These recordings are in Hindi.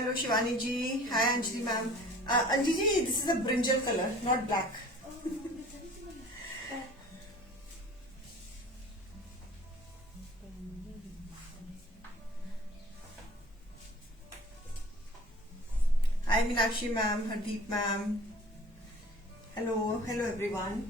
Hello Shivani ji, hi Anjali ma'am. Anjali ji, this is a brinjal colour, not black. Hi Meenakshi ma'am, Hardeep ma'am, hello hello everyone.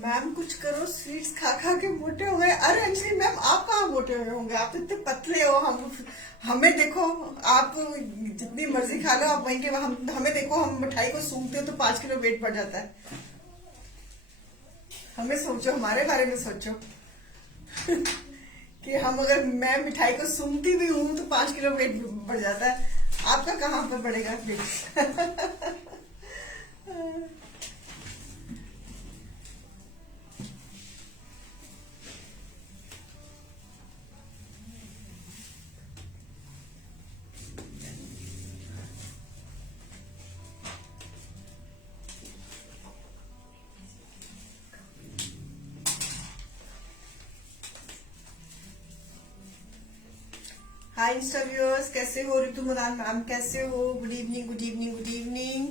Ma'am कुछ करो, स्वीट्स खा खा के मोटे हो गए। अरे अंजलि मैम, आप कहाँ मोटे हुए होंगे, आप तो इतने पतले हो। हमें देखो, आप जितनी मर्जी खा लो, आप वहीं के हमें देखो, हम मिठाई को सूंघते हो तो 5 किलो वेट बढ़ जाता है। हमें सोचो, हमारे बारे में सोचो कि हम अगर मैं मिठाई को सूंघती भी हूँ तो 5 किलो वेट बढ़ जाता है। आपका कहाँ पर बढ़ेगा वेट? हाय इंस्टा व्यूअर्स, कैसे हो? ऋतु मदान मैम कैसे हो? Good evening, good evening, good evening.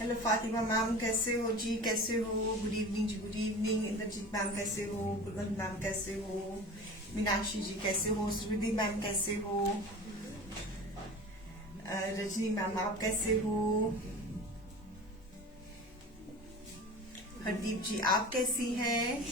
Hello Fatima ma'am, कैसे हो जी? कैसे हो? गुड इवनिंग जी, गुड इवनिंग। इंद्रजीत मैम कैसे हो? कुलवंत मैम कैसे हो? मीनाक्षी जी कैसे हो? सुविधि मैम कैसे हो? रजनी मैम आप कैसे हो? हरदीप जी आप कैसी हैं?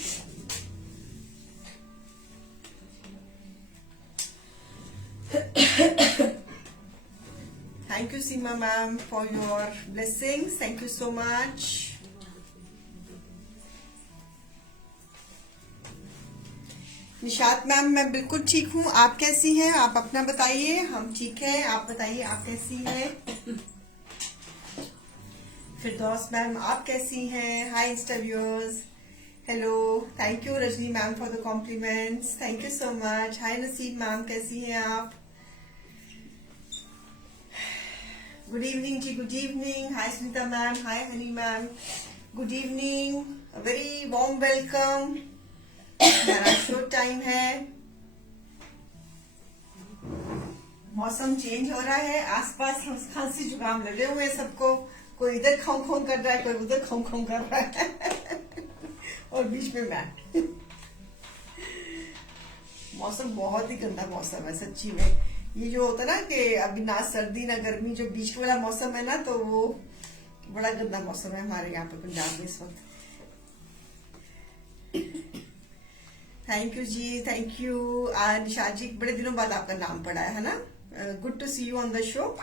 Thank you Seema ma'am for your blessings, thank you so much. Nishat ma'am, मैं बिल्कुल ठीक हूँ, आप कैसी हैं? आप अपना बताइए। हम ठीक हैं, आप बताइए आप कैसी हैं? फिरदौस मैम आप कैसी हैं? Hi Insta viewers, hello, thank you Rajni ma'am for the compliments, thank you so much. Hi Naseeb ma'am, कैसी हैं आप? गुड इवनिंग जी, good evening. Hi Sunita ma'am, hi Honey ma'am, good evening, very warm welcome. हमारा शो टाइम है, मौसम चेंज हो रहा है, आसपास खांसी जुकाम लगे हुए हैं सबको। कोई इधर खाऊं खाऊं कर रहा है, कोई उधर खाऊं खाऊं कर रहा है और बीच में मैं। मौसम बहुत ही गंदा मौसम है सच्ची में। ये जो होता है ना कि अभी ना सर्दी ना गर्मी, जो बीच वाला मौसम है ना, तो वो बड़ा गंदा मौसम है हमारे यहाँ पे पंजाब में इस वक्त। थैंक यू जी, थैंक यू। निशाद जी, बड़े दिनों बाद आपका नाम पड़ा है ना? Good to see you on the show.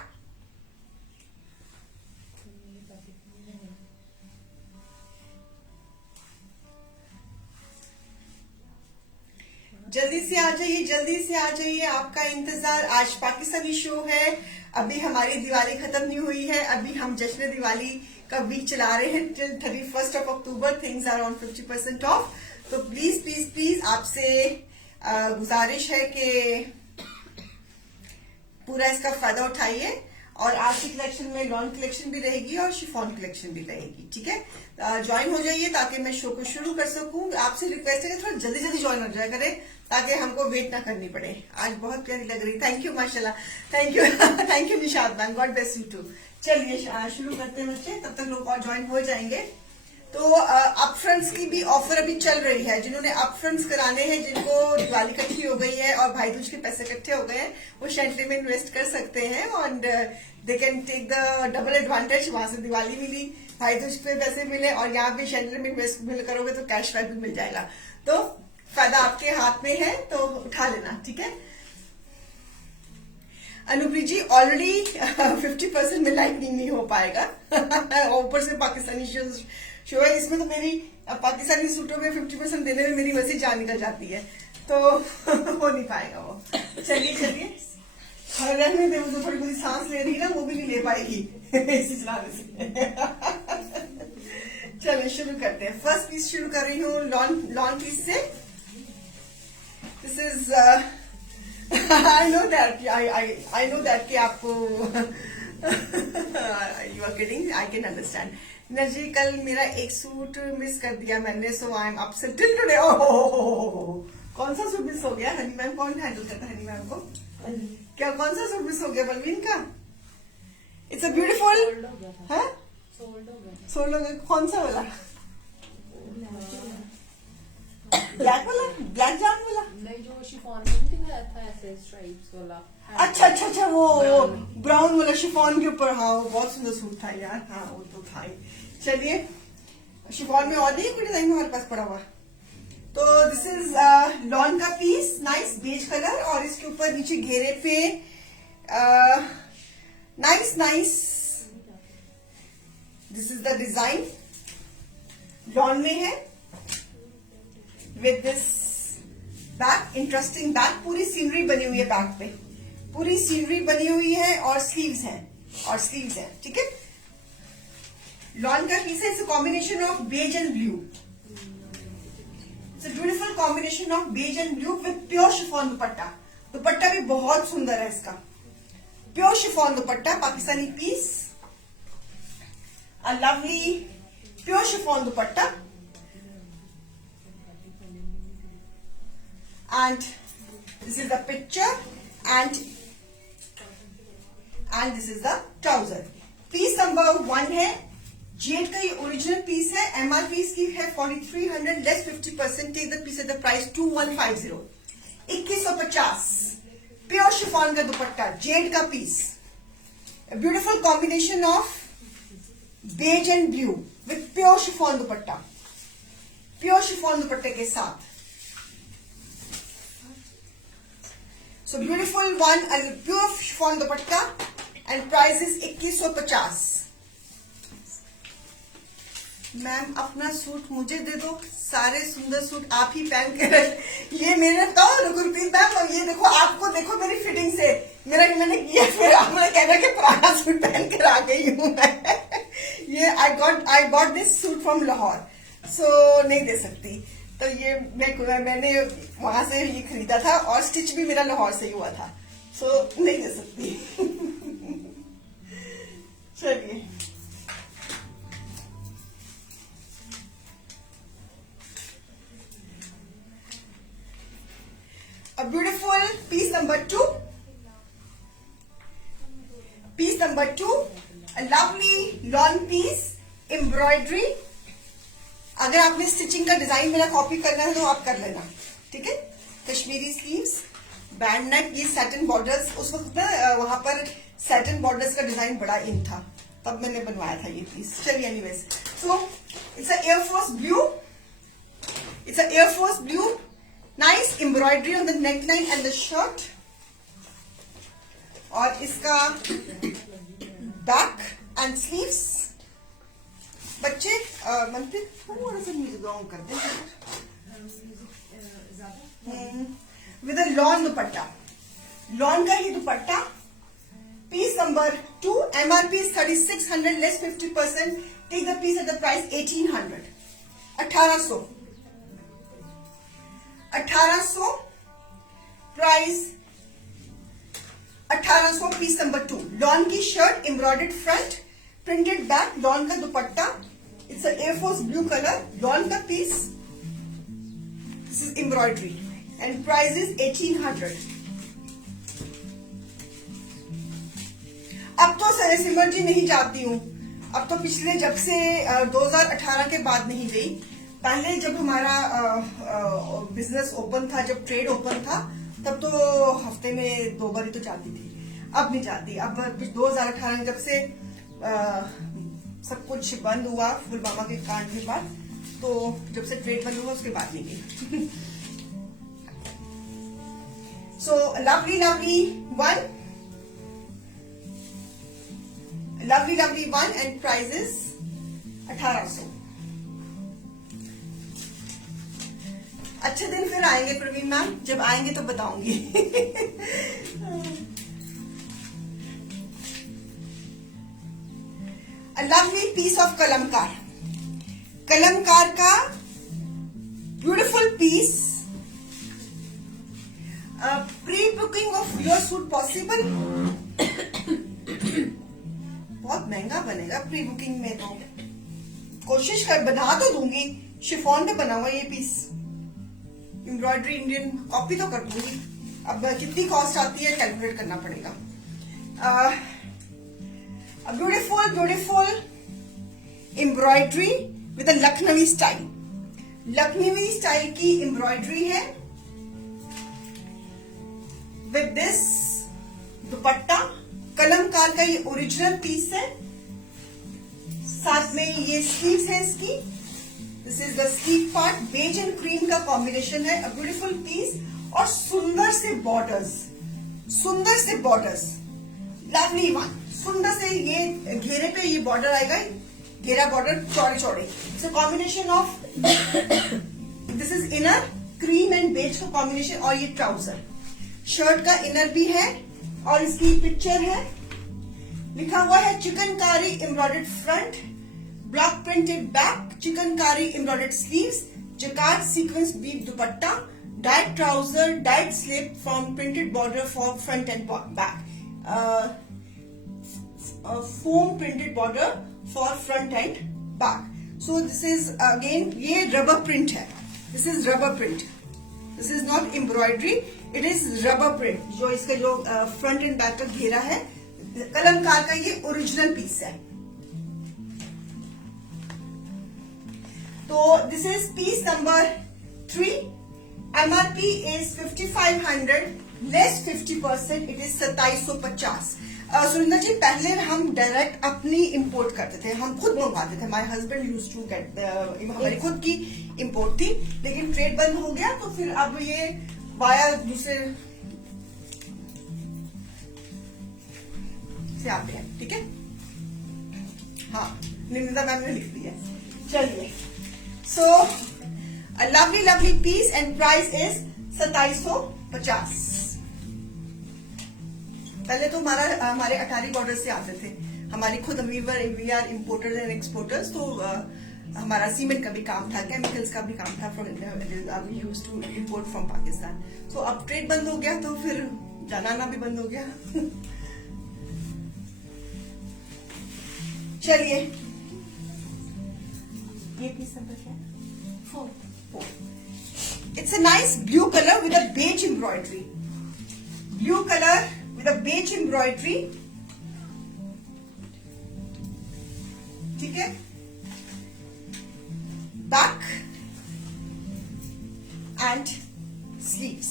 जल्दी से आ जाइए, जल्दी से आ जाइए, आपका इंतजार। आज पाकिस्तानी शो है, अभी हमारी दिवाली खत्म नहीं हुई है, अभी हम जश्न दिवाली का वीक चला रहे हैं till 31 October. Things are on 50% off. तो प्लीज प्लीज प्लीज आपसे गुजारिश है कि पूरा इसका फायदा उठाइए। और आज की कलेक्शन में लॉन कलेक्शन भी रहेगी और शिफॉन कलेक्शन भी रहेगी, ठीक है? ज्वाइन हो जाइए ताकि मैं शो को शुरू कर सकूं। आपसे रिक्वेस्ट है कि थोड़ा जल्दी जल्दी ज्वाइन हो जाया करें ताकि हमको वेट ना करनी पड़े। आज बहुत प्यारी लग रही, थैंक यू माशाल्लाह, thank you thank you Nishad ma'am, god bless you too. चलिए शुरू करते हैं बच्चे, तब तक लोग और ज्वाइन हो जाएंगे। तो अपफ्रंट्स की भी ऑफर अभी चल रही है। जिन्होंने अपफ्रंट्स कराने हैं, जिनको दिवाली इकट्ठी हो गई है और भाई दूज के पैसे इकट्ठे हो गए हैं, वो शेंटली में इन्वेस्ट कर सकते हैं और they can take the double advantage. वहां से दिवाली मिली, भाई दूज पे पैसे मिले और यहाँ पे शेंटली में इन्वेस्ट करोगे तो कैशबैक भी मिल जाएगा। तो फायदा आपके हाथ में है, तो उठा लेना, ठीक है? अनुप्री जी, ऑलरेडी 50% में लाइटनिंग नहीं हो पाएगा ऊपर से पाकिस्तानी शो है, इसमें तो मेरी पाकिस्तानी सूटों में 50% देने में मेरी वैसे जान निकल जाती है, तो हो नहीं पाएगा वो। चलिए चलिए, रहने दे, वो तो थोड़ी बहुत सांस ले रही है ना, वो भी नहीं ले पाएगी इसी चलाने से चलो शुरू करते हैं। फर्स्ट पीस शुरू कर रही हूँ लॉन पीस से। This is I know that I know that कि आपको you are getting, I can understand. नजी कल मेरा एक सूट मिस कर दिया मैंने, so I am upset till today. कौन सा सूट मिस हो गया? हनी मैम कौन हैंडल करता है हनी मैम को? क्या कौन सा सूट मिस हो गया? बलवीन का। इट्स अ ब्यूटीफुल, है सोल्ड हो गया। कौन सा वाला? ब्लैक वाला, ब्लैक जाम वाला? नहीं, जो शिफॉन में नहीं दिखाया था ऐसे स्ट्राइप्स वाला। अच्छा वो ब्राउन वाला शिफॉन के ऊपर। हाँ वो बहुत सुंदर सूट था यार। हाँ वो तो था ही। चलिए, शिफॉन में और नहीं कोई डिजाइन हमारे पास पड़ा हुआ। तो दिस इज लॉन का पीस, नाइस बेज कलर, और इसके ऊपर नीचे घेरे पे nice this is the design lawn में है with this back, interesting back. पूरी सीनरी बनी हुई है बैक पे, पूरी सीनरी बनी हुई है, और स्लीव्स हैं, ठीक है। लॉन का पीस है। It's a combination of beige and blue. It's a beautiful combination of beige and blue with pure chiffon dupatta. Dupatta भी बहुत सुंदर है इसका, pure chiffon dupatta, Pakistani piece, a lovely pure chiffon dupatta. And this is the picture, and this is the trouser. Piece number 1 है, जेड का ये ओरिजिनल पीस है। एमआरपी इसकी है 4300 less 50%, take the piece at the price 2150, 2150। Pure chiffon का दुपट्टा, जेड का piece, beautiful combination of beige and blue with pure chiffon dupatta, pure chiffon दुपट्टे के साथ। So beautiful one, and pure chiffon dupatta, and price is 2150। Ma'am अपना सूट मुझे दे दो, सारे सुंदर सूट आप ही पहन के। ये मेरे तो गुरप्रीत मैम, और ये देखो, आपको देखो मेरी फिटिंग से मैंने किया, फिर आपने कहना कि पुराना सूट पहन कर आ गई हूँ मैं। ये I got this suit from Lahore, so नहीं दे सकती। तो ये मैंने वहां से ये खरीदा था, और स्टिच भी मेरा लाहौर से ही हुआ था, सो नहीं दे सकती। चलिए, a beautiful piece number 2, a lovely lawn piece, embroidery। अगर आपने स्टिचिंग का डिजाइन मेरा कॉपी करना है तो आप कर लेना, ठीक है। कश्मीरी स्लीव्स, बैंड नेक, ये सैटिन बॉर्डर्स, उस वक्त ना वहां पर सैटिन बॉर्डर्स का डिजाइन बड़ा इन था, तब मैंने बनवाया था ये पीस। चलिए, anyways, so it's a air force blue, nice embroidery on the neckline and the shirt, और इसका बैक एंड स्लीव्स। बच्चे मनप्रीत थोड़ा सा म्यूजिक डाउन कर दें, with a lawn dupatta, lawn का ही dupatta. Piece number 2, MRP 3600 less 50%, take the piece at the price 1800, 1800 price, 1800। Piece number 2, lawn की shirt, embroidered front, printed back, lawn का dupatta, it's a air force blue colour, lawn का piece, this is embroidery, and price is 1800। अब तो सिमर जी नहीं जाती हूँ, अब तो पिछले जब से 2018 के बाद नहीं गई। पहले जब हमारा बिजनेस ओपन था, जब ट्रेड ओपन था, तब तो हफ्ते में 2 बार ही तो जाती थी, अब नहीं जाती। अब 2018 जब से सब कुछ बंद हुआ पुलवामा के कांड के बाद, तो जब से ट्रेड बंद हुआ उसके बाद नहीं गई। So lovely one, and price is 1800। अच्छे दिन फिर आएंगे प्रवीण मैम, जब आएंगे तो बताऊंगी। A lovely piece of kalamkar, Kalamkar का beautiful piece. Pre booking of your suit possible. बहुत महंगा बनेगा प्री बुकिंग में, तो कोशिश कर बना तो दूंगी. शिफॉन पे बना हुआ ये पीस, एम्ब्रॉयडरी इंडियन कॉपी तो कर दूंगी. अब कितनी कॉस्ट आती है कैलकुलेट करना पड़ेगा. Beautiful beautiful embroidery with a Lucknowi style. Lucknowi style की एम्ब्रॉयडरी है विद दिस दुपट्टा. कलमकार का ये ओरिजिनल पीस है. साथ में ये स्लीव्स है इसकी. This is the sleeve part. Beige and cream का कॉम्बिनेशन है. अ ब्यूटीफुल पीस और सुंदर से बॉर्डर्स, सुंदर से बॉर्डर्स. Lovely one. सुंदर से ये घेरे पे ये बॉर्डर आएगा, घेरा बॉर्डर चौड़े चौड़े. It's combination of this is inner cream and beige का कॉम्बिनेशन. और ये ट्राउजर. शर्ट का इनर भी है और इसकी पिक्चर है. लिखा हुआ है chikankari embroidered front, block printed back, chikankari embroidered sleeves, jacquard sequence beat dupatta, dyed trouser, dyed slip from printed border for front and back. Foam printed border for front and back. So this is again ये rubber print है. This is rubber print. This is not embroidery. It is rubber print. जो इसका जो front and back का घेरा है, कलमकार का ये ओरिजिनल पीस है. तो this is piece number 3. MRP is 5500, less 50%. It is 2750. Surendra जी, पहले हम डायरेक्ट अपनी इंपोर्ट करते थे, हम खुद मंगवाते थे. My husband used to get, हमारी खुद की इंपोर्ट थी. लेकिन ट्रेड बंद हो गया तो फिर अब ये वाया दूसरे से आते हैं. ठीक है. हाँ, निंदा मैम ने लिख दिया. चलिए. सो A lovely lovely piece and price is 2750. पहले तो हमारे अटारी बॉर्डर से आते थे. हमारी खुद we are importers and exporters. तो हमारा सीमेंट का भी काम था, केमिकल्स का भी काम था. From India we used to import from Pakistan. तो अब ट्रेड बंद हो गया तो फिर जाना भी बंद हो गया. चलिए, ये पीस नंबर क्या है? 4. It's a nice blue color with a beige embroidery. Blue color with a beige embroidery. ठीक है. Back and sleeves.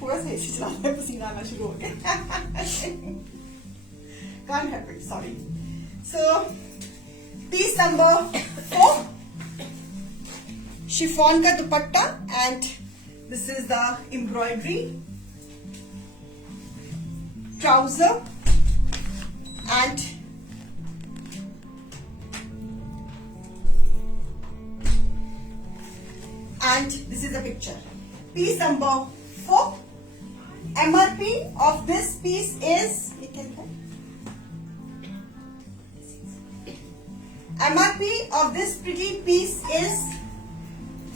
थोड़ा सा ऐसे चलाना है, पसीना आना शुरू हो गया. Can't help it. Sorry. So. Piece number 4, chiffon का दुपट्टा and this is the embroidery, trouser and this is the picture. Piece number 4. MRP of this piece is MRP of this pretty piece is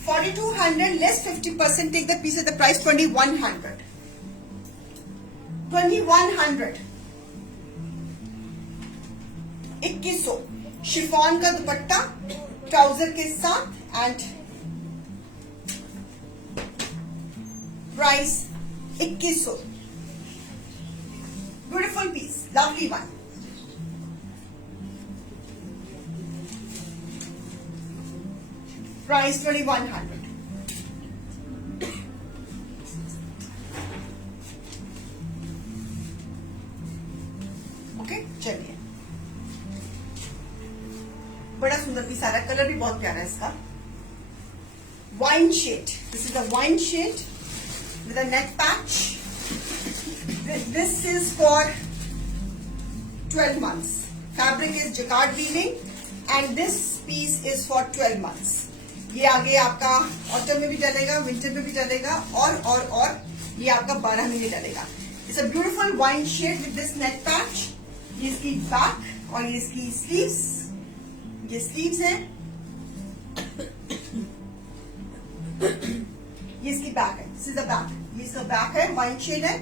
4200, less 50%. Take the piece at the price 2100. 2100. 2100. Chiffon का दुपट्टा ट्राउजर के साथ and price 2100. Beautiful piece, lovely one. Price 2100. Okay, चलिए. बड़ा सुंदर पीस आ रहा है. कलर भी बहुत प्यारा है इसका. Wine shade. This is the wine shade with a neck patch. This is for 12 months. Fabric is jacquard weaving and this piece is for 12 months. ये आगे आपका ऑटम में भी चलेगा, विंटर में भी चलेगा और ये आपका 12 महीने चलेगा. It's a beautiful wine shade with this neck patch ये इसकी बैक और ये इसकी स्लीव्स, ये स्लीव्स है, ये इसकी बैक है, दिस इज द बैक, ये इसका बैक है, वाइन शेड है,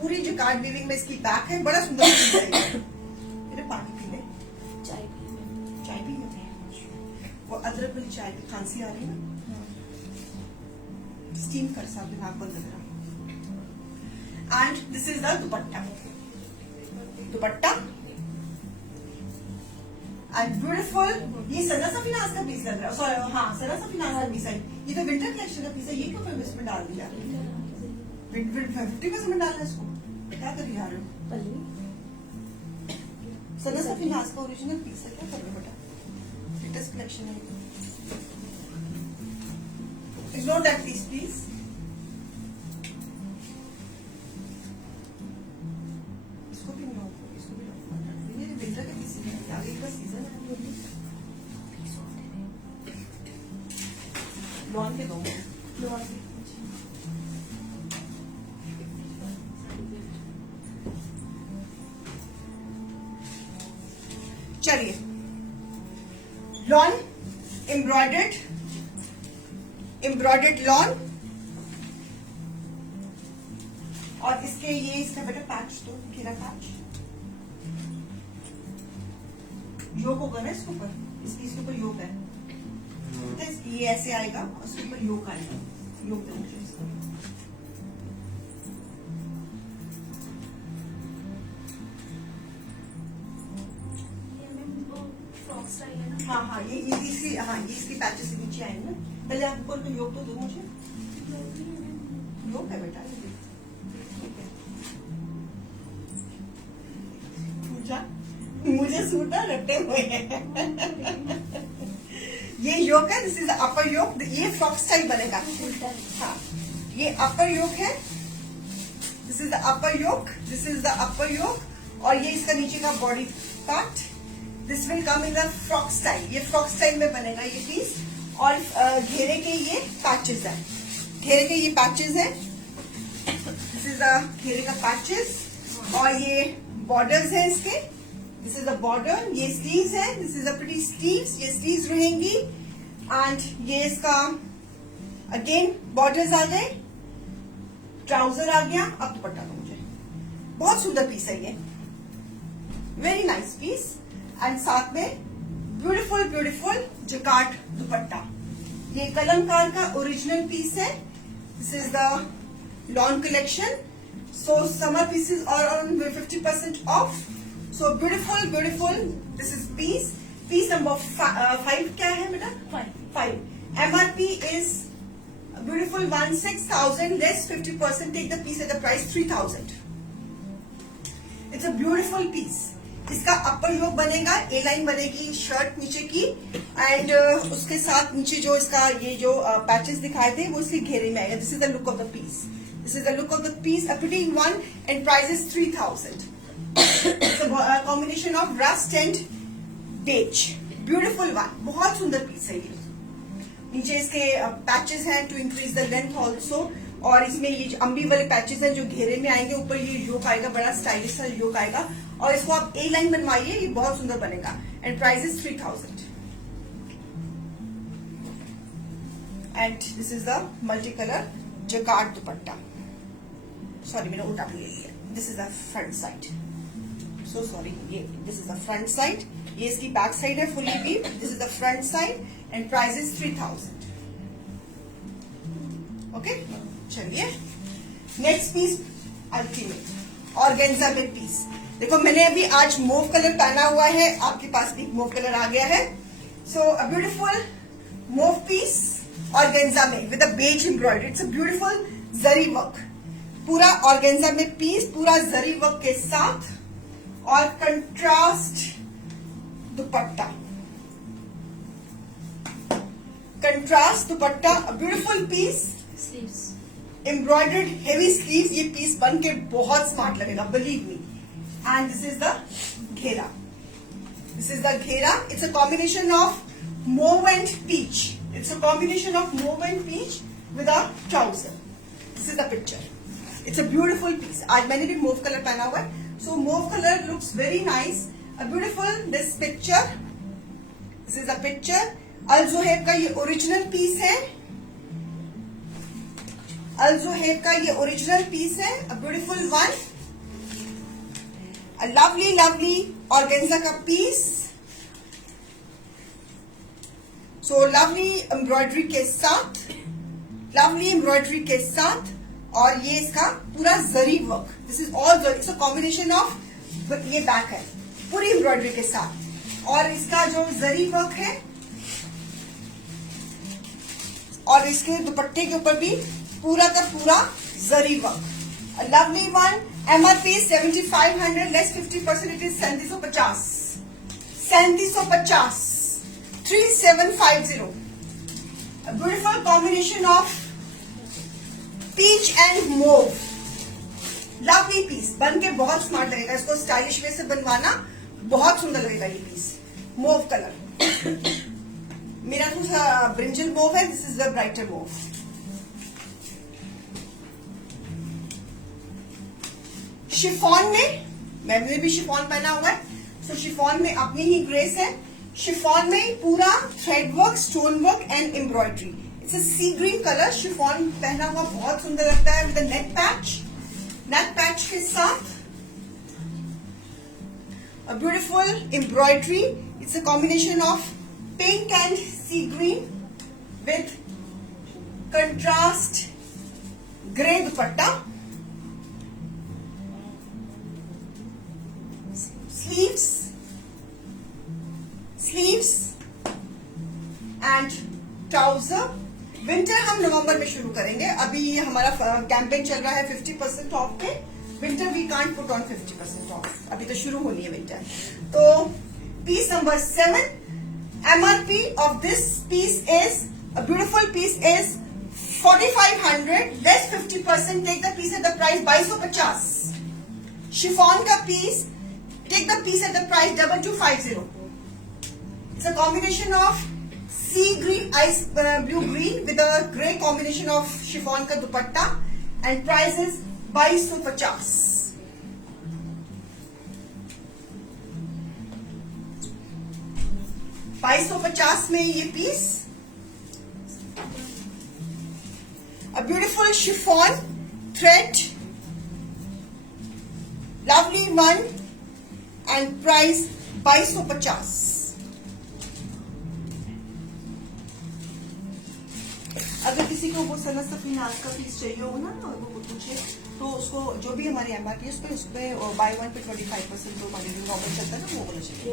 पूरी जो कार्ड वीविंग में इसकी बैक है, बड़ा सुंदर पीस है। मेरे पानी पी ले, चाय पी ले। चाय पी ले, वो अदरक वाली चाय की खांसी आ रही है ना, स्टीम कर साथ दिमाग बंद लग रहा। And this is the dupatta, dupatta and beautiful. ये सना सफीनाज का पीस लग रहा है, सॉरी हाँ सना सफीनाज का पीस है। ये तो विंटर कलेक्शन का पीस है, ये क्यों फिर इसमें डाल दिया? 50% डालना है इसको, क्या कर रही हो? सना सफीनाज का ओरिजिनल पीस है, क्या कर रहे हो बेटा? लेटेस्ट कलेक्शन है, इग्नोर दैट पीस प्लीज। इसको भी नो, इसको भी नो, ये विंटर के पीस है, आगे का सीजन है। लॉन के दो, लॉन के चलिए, लॉन एम्ब्रॉयडर्ड लॉन, और इसके ये इसका बेटा पैच, तो घेरा पैच योग होगा ना इसके ऊपर, इसके ऊपर योग है, ये ऐसे आएगा और उसके ऊपर योग आएगा, योग देना चाहिए इसको। हाँ हाँ, ये इसकी, हाँ ये इसकी पैचेस नीचे आएंगे ना। पहले आप ऊपर को योग तो दो मुझे, योग है बेटा, मुझे सूट रटे हुए हैं। ये योग है, दिस इज अपर योग, ये फ्रॉक स्टाइल बनेगा। हाँ, ये अपर योग है, दिस इज द अपर योग, दिस इज द अपर योग, और ये इसका नीचे का body part. This will come in the frock style, ये फ्रॉक स्टाइल में बनेगा ये पीस। और घेरे के ये पैचेस है, घेरे के ये पैचेस है, दिस इज द घेरे का पैचेस, और ये बॉर्डर्स है इसके, दिस इज द बॉर्डर, ये स्लीव्स है, this is the pretty sleeves, ये स्लीव्स रहेंगी। एंड ये इसका अगेन बॉर्डर्स आ गए, ट्राउजर आ गया। अब दुपट्टा दो मुझे, बहुत सुंदर पीस है ये, वेरी नाइस पीस। एंड साथ में ब्यूटीफुल ब्यूटीफुल जकार्ड दुपट्टा, ये कलमकार का ओरिजिनल पीस है। This is the lawn collection, so summer pieces are on 50% off, so beautiful, this is piece number 5 क्या है बेटा? 5. MRP is beautiful 16,000, less 50%, take the piece at the price 3,000. It's a beautiful piece. इसका अपर योग बनेगा, ए लाइन बनेगी शर्ट नीचे की, एंड उसके साथ नीचे जो इसका ये जो पैचेस दिखाए थे वो इसके घेरे में आएगा। This is the look of the piece, this is the look of the piece, a pretty one, and price is 3,000. It's a combination of rust and beige, beautiful one, बहुत सुंदर पीस है ये। नीचे इसके पैचेस हैं to increase the length also, और इसमें ये जो अम्बी वाले पैचेस हैं जो घेरे में आएंगे, ऊपर ये योक आएगा, बड़ा स्टाइलिश सा योक आएगा, और इसको आप ए लाइन बनवाइए, ये बहुत सुंदर बनेगा। And price is 3,000। And this is the multi colour jacquard dupatta, sorry मैंने उल्टा ले लिया, this is the front side, so sorry, ये this is the front side, ये इसकी बैक साइड है fully weave, this is the front side, and price is 3,000। Okay, चलिए नेक्स्ट पीस, अल्टीमेट ऑर्गेन्जा में पीस। देखो मैंने अभी आज मोव कलर पहना हुआ है, आपके पास भी मोव कलर आ गया है, so a beautiful mauve piece organza में with a beige embroidery, it's a beautiful zari work, पूरा ऑर्गेन्जा में पीस, पूरा जरी वर्क के साथ, और contrast dupatta, contrast dupatta, beautiful piece, sleeves embroidered heavy sleeve, ये पीस बन के बहुत स्मार्ट लगेगा, believe me. And this is the ghera, this is the ghera, it's a combination of mauve and peach, it's a combination of mauve and peach with a trouser, this is the picture, it's a beautiful piece. आज मैंने भी मोव कलर पहना हुआ है, So mauve color looks very nice. A beautiful this picture. This is a picture. Al Zohaib का ये ओरिजिनल पीस है. Al Zohaib का ये ओरिजिनल पीस है. A beautiful one. A lovely lovely organza का पीस. So lovely एम्ब्रॉयडरी के साथ, लवली एम्ब्रॉयडरी के साथ, और ये इसका पूरा zari work. This is all zari. It's a combination of, ये बैक है पूरी एम्ब्रॉयडरी के साथ, और इसका जो जरी वर्क है, और इसके दुपट्टे के ऊपर भी पूरा का पूरा zari work. A lovely one. MRP 7500 less 50%. It is 3750. 3750. 3750. A beautiful combination of peach and mauve. Lovely piece. बन के बहुत स्मार्ट लगेगा. इसको स्टाइलिश वे से बनवाना बहुत सुंदर लगेगा ये पीस. मौव कलर. मेरा तो ब्रिंजल मौव है. This is the brighter mauve. Chiffon में, मैंने भी शिफॉन पहना हुआ है. सो शिफॉन में अपनी ही ग्रेस है. शिफॉन में पूरा thread work, stone work and embroidery. It's a sea green colour. Chiffon पहना हुआ बहुत सुंदर लगता है with neck patch. Neck patch के साथ a beautiful embroidery. It's a combination of pink and sea green with contrast grey dupatta. Sleeves and trouser. Winter हम नवंबर में शुरू करेंगे. अभी हमारा कैंपेन चल रहा है 50% ऑफ पे. Winter we can't put on 50% off. अभी तो शुरू होनी है विंटर. तो piece number 7. MRP of this piece is, a beautiful piece is 4500 less 50%. Take the piece at the price 2250. Chiffon का piece, take the piece at the price 2250. It's a combination of sea green, ice blue green with a grey combination of chiffon ka dupatta, and price is 2250. $2250 में ये piece. A beautiful chiffon thread, lovely one, and price 2250. अगर किसी को वो सनत सफी नाज का पीस चाहिए हो ना, वो पूछे तो उसको जो भी हमारी MRP है उस पे बाय वन पे 25% जो मार्केटिंग ऑफर चलता है ना, वो होना चाहिए.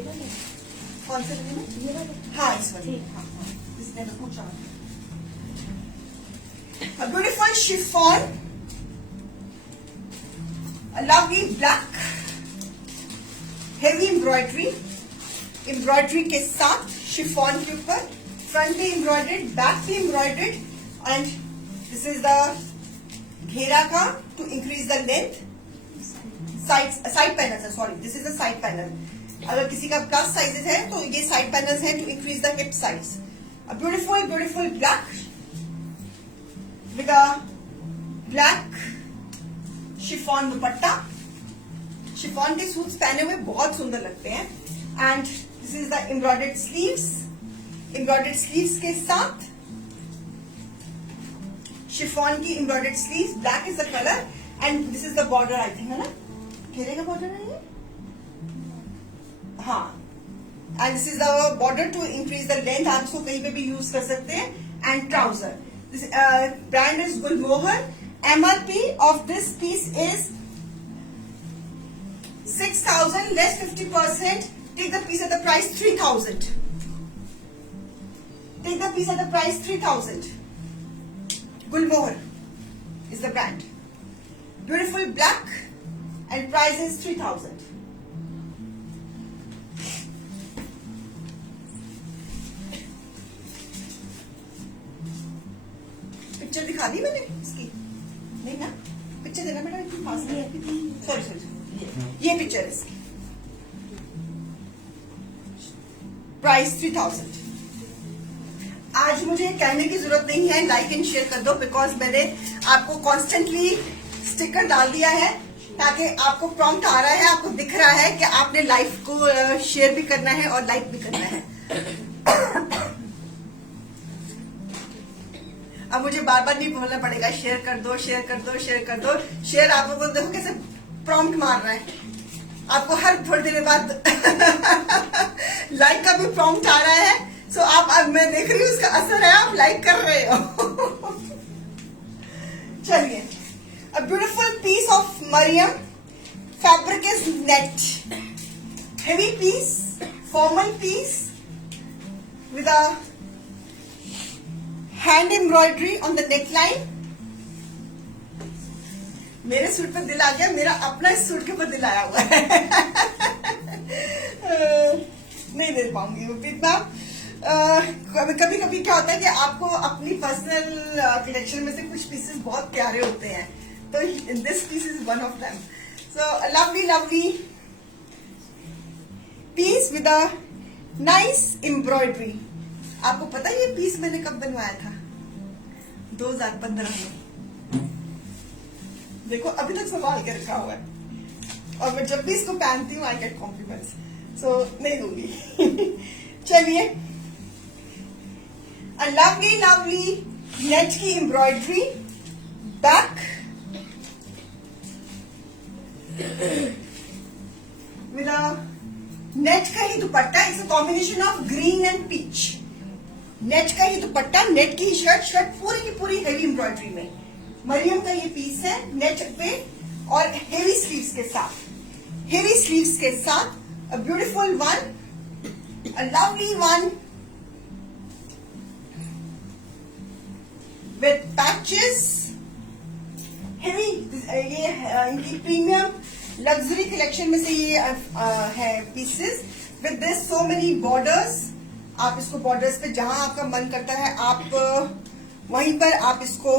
कौन से में? हाँ, इस वाले. इसने तो पूछा. A beautiful chiffon, a lovely black heavy embroidery के साथ शिफॉन के ऊपर फ्रंट पे एम्ब्रॉयडेड, बैक पे embroidered, and this is the ghera का to increase the length. Side panel है, sorry, this is the side panel. अगर किसी का प्लस साइजेस है तो ये साइड पैनल्स हैं to increase the hip size. A beautiful black with a black chiffon dupatta. Chiffon के सूट्स पहने हुए बहुत सुंदर लगते हैं. And this is the embroidered sleeves के साथ शिफॉन की embroidered sleeves. Black is the colour and this is the border. I think है ना, घेरे का बॉर्डर है ये. हाँ, and this is the border to increase the length. आप इसको कहीं पे भी यूज कर सकते हैं. And trouser. This brand is Gulmohar. MRP of this piece is 6000 less 50%. Take the piece at the price 3000. Take the piece at the price 3000. Gulmohar is the brand. Beautiful black and price is 3000. Picture दिखा दी मैंने इसकी? नहीं ना, पिक्चर देना बेटा इतनी पास नहीं. सॉरी, ये पिक्चर है इसकी. प्राइस 3000. आज मुझे कहने की जरूरत नहीं है, लाइक एंड शेयर कर दो, बिकॉज मैंने आपको कॉन्स्टेंटली स्टिकर डाल दिया है ताकि आपको प्रॉम्प्ट आ रहा है, आपको दिख रहा है कि आपने लाइफ को शेयर भी करना है और लाइक भी करना है। अब मुझे बार बार नहीं बोलना पड़ेगा शेयर कर दो, शेयर कर दो, शेयर कर दो। शेयर आप लोगों को देखो कैसे प्रॉम्प्ट मार रहा है, आपको हर थोड़ी देर बाद लाइक का भी प्रॉम्प्ट आ रहा है। सो अब मैं देख रही हूँ उसका असर है, आप लाइक कर रहे हो। चलिए, a beautiful piece of Mariam, fabric is net, heavy piece, formal piece with a hand embroidery on the neckline. मेरे सूट पर दिल आ गया, मेरा अपना इस सूट के ऊपर दिल आया हुआ है। नहीं दे पाऊंगी वो इतना। कभी कभी क्या होता है कि आपको अपनी पर्सनल कलेक्शन में से कुछ पीसेस बहुत प्यारे होते हैं, तो this piece is one of them. So lovely lovely piece with a nice embroidery. आपको पता है ये पीस मैंने कब बनवाया था? 2015 में। देखो अभी तक संभाल के रखा हुआ है, और मैं जब भी इसको पहनती हूँ आई गेट कॉम्प्लीमेंट्स, सो नहीं दूंगी। चलिए, अ लवली लवली नेट की embroidery, back with a net का ही dupatta. It's a combination of green and peach. Net का ही दुपट्टा, नेट की ही शर्ट, शर्ट पूरी की पूरी हेवी एम्ब्रॉयडरी में। मरियम का ये पीस है नेट पे और हेवी स्लीव्स के साथ, हेवी स्लीव्स के साथ a beautiful one, a lovely one with patches, heavy. ये इनकी प्रीमियम लग्जरी कलेक्शन में से ये है pieces with this so many borders. आप इसको बॉर्डर्स पे जहां आपका मन करता है आप वहीं पर आप इसको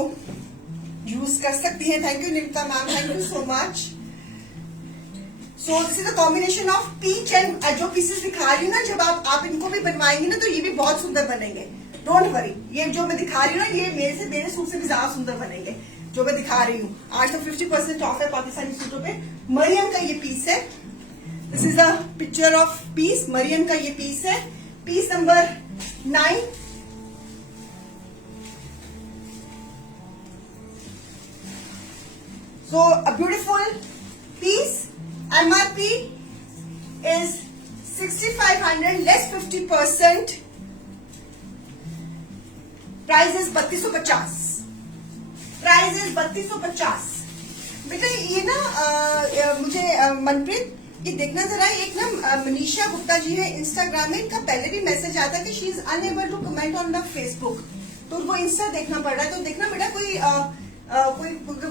यूज कर सकती हैं। Thank you Nimita ma'am, thank you so much. So this is a combination of peach and जो पीसेस दिखा रही हूँ ना, जब आप इनको भी बनवाएंगे ना तो ये भी बहुत सुंदर बनेंगे। डोंट वरी, ये जो मैं दिखा रही हूँ ना ये मेरे सूट से भी ज्यादा सुंदर बनेंगे जो मैं दिखा रही हूँ। आज तो 50% ऑफ है पाकिस्तानी सूटों पे। मरियम का ये पीस है, this is a picture of piece. Mariam का ये पीस है, piece number 9। So a beautiful piece. MRP is 6500 less 50%. Price is 3250. Price is 3250. बेटा ये ना मुझे मनप्रीत ये देखना जरा, एक ना मनीषा गुप्ता जी है इंस्टाग्राम में, इनका पहले भी मैसेज आता है कि she is unable to comment on the Facebook, तो उनको इंस्टा देखना पड़ रहा है। तो देखना बेटा कोई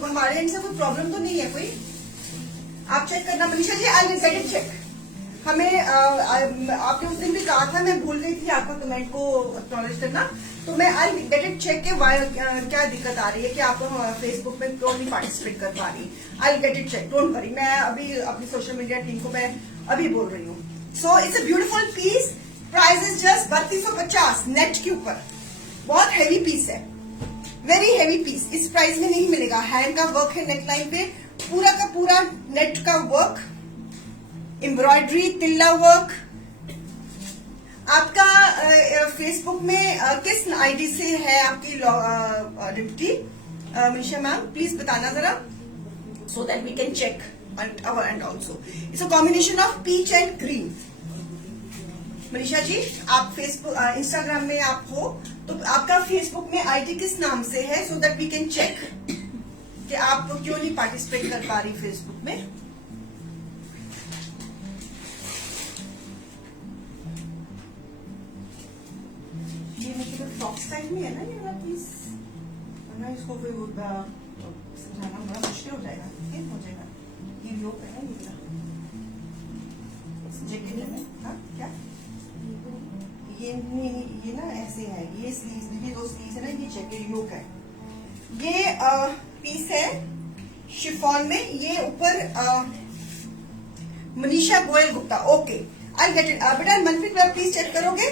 हमारे एंड से कोई प्रॉब्लम तो नहीं है कोई, आप चेक करना Manisha ji. I will get it check. हमें आपने उस दिन भी कहा था, मैं भूल गई थी आपका कमेंट को एक्नॉलेज करना, तो मैं आई गेट इट चेक के क्या दिक्कत आ रही है कि आप फेसबुक में क्यों नहीं पार्टिसिपेट कर पा रही। I get it check, don't worry. मैं अभी अपनी सोशल मीडिया टीम को मैं अभी बोल रही हूँ। So it's a beautiful piece, price is just 3250 net के ऊपर। बहुत हैवी पीस है, वेरी हैवी पीस, इस प्राइस में नहीं मिलेगा। हैंड का वर्क है नेकलाइन पे, पूरा का पूरा नेट का वर्क, एम्ब्रॉयडरी, तिल्ला वर्क। आपका फेसबुक में किस आईडी से है आपकी आइडेंटिटी मनीषा मैम, प्लीज बताना जरा, so that we can check our end also. It's a combination of peach and green. Manisha ji आप फेसबुक इंस्टाग्राम में आप हो तो आपका फेसबुक में आईडी किस नाम से है, so that we can check कि आप क्यों नहीं पार्टिसिपेट कर पा रही फेसबुक में। ये मतलब फ्रॉक स्टाइल में है ना ये वाला पीस, वरना इसको फिर समझाना बड़ा मुश्किल हो जाएगा। ठीक हो जाएगा, ये योग है ना, ये जैकेट है ना, हाँ क्या ये ना ऐसे है, ये स्लीव्स, ये 2 स्लीव्स है ना, ये जैकेट योग है। ये पीस है शिफॉन में, ये ऊपर Manisha Goyal Gupta. Okay I get it. बेटा मनप्रीत प्लीज चेक करोगे,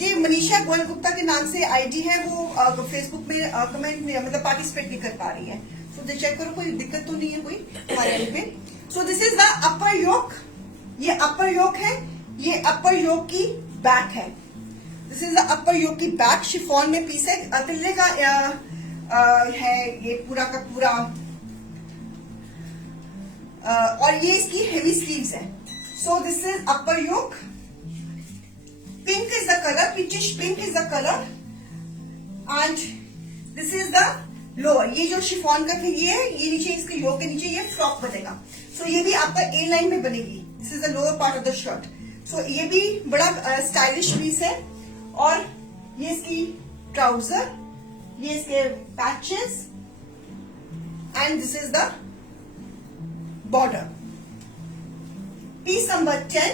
ये मनीषा गोयल गुप्ता के नाम से आईडी है, वो फेसबुक में कमेंट मतलब पार्टिसिपेट नहीं कर पा रही है, सो चेक करो कोई दिक्कत तो नहीं है कोई हमारे एंड पे. So this is the upper yoke. ये अपर योक है, ये अपर योक की बैक है. दिस इज द अपर योक की बैक. शिफॉन में पीस है. तिल्ले का है ये पूरा का पूरा. और ये इसकी हेवी स्लीव्स है. So this is upper yoke. Pink is the colour, peachish pink is the colour. And this is the lower. ये जो शिफॉन का फिर ये है, ये नीचे इसके योक के नीचे ये फ्रॉक बनेगा. सो ये भी आपका ए लाइन में बनेगी. This is the lower part of the shirt. So ये भी बड़ा स्टाइलिश पीस है. और ये इसकी ट्राउजर, ये इसके patches and this is the border. Piece number 10.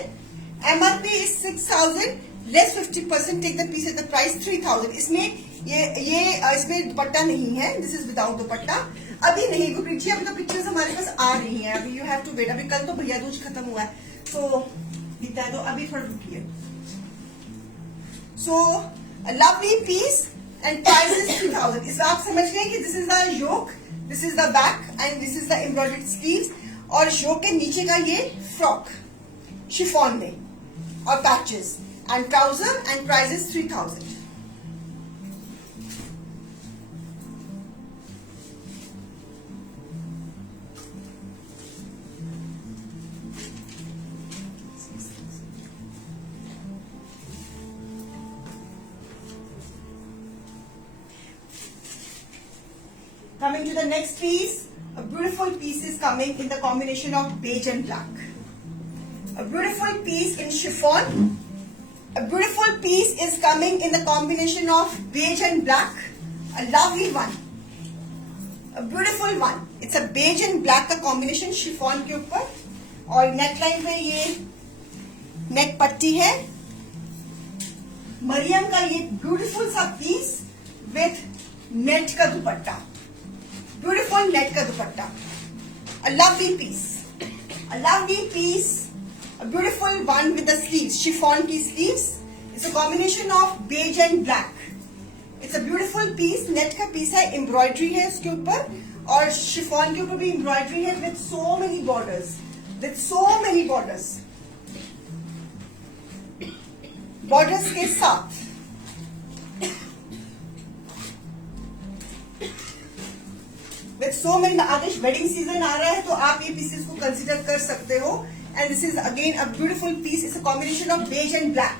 MRP is 6,000 less 50%. Take the piece at the price 3,000. इसमें ये इसमें दुपट्टा नहीं है. This is without dupatta. अभी नहीं गुरप्रीत जी, अभी तो पिक्चर्स हमारे पास आ रही हैं. अभी यू हैव टू वेट. अभी कल तो भैया दूज खत्म हुआ है, तो दिखता है तो अभी थोड़ा रुकिए. So lovely piece and price is 3,000. इस आप समझ गए कि this is the yoke, this is the back and this is the embroidered sleeves. और योक के नीचे का ये फ्रॉक शिफॉन में और patches and trouser and price is 3,000. Coming to the next piece, a beautiful piece is coming in the combination of beige and black. A beautiful piece in chiffon. A beautiful piece is coming in the combination of beige and black. A lovely one. A beautiful one. It's a beige and black का combination chiffon के ऊपर. और neckline पे ये neck पट्टी है. मरियम का ये beautiful सा piece with net का दुपट्टा. Beautiful net का दुपट्टा. A lovely piece. A lovely piece. A beautiful one with the sleeves. Chiffon की sleeves. It's a combination of beige and black. It's a beautiful piece. Net का piece है. Embroidery है उसके ऊपर. और chiffon के ऊपर भी embroidery है with so many borders. With so many borders. Borders के साथ. With so many. Adesh wedding season आ रहा है तो आप ये पीसेस को कंसिडर कर सकते हो. And this is again a beautiful piece. It's a combination of beige and black.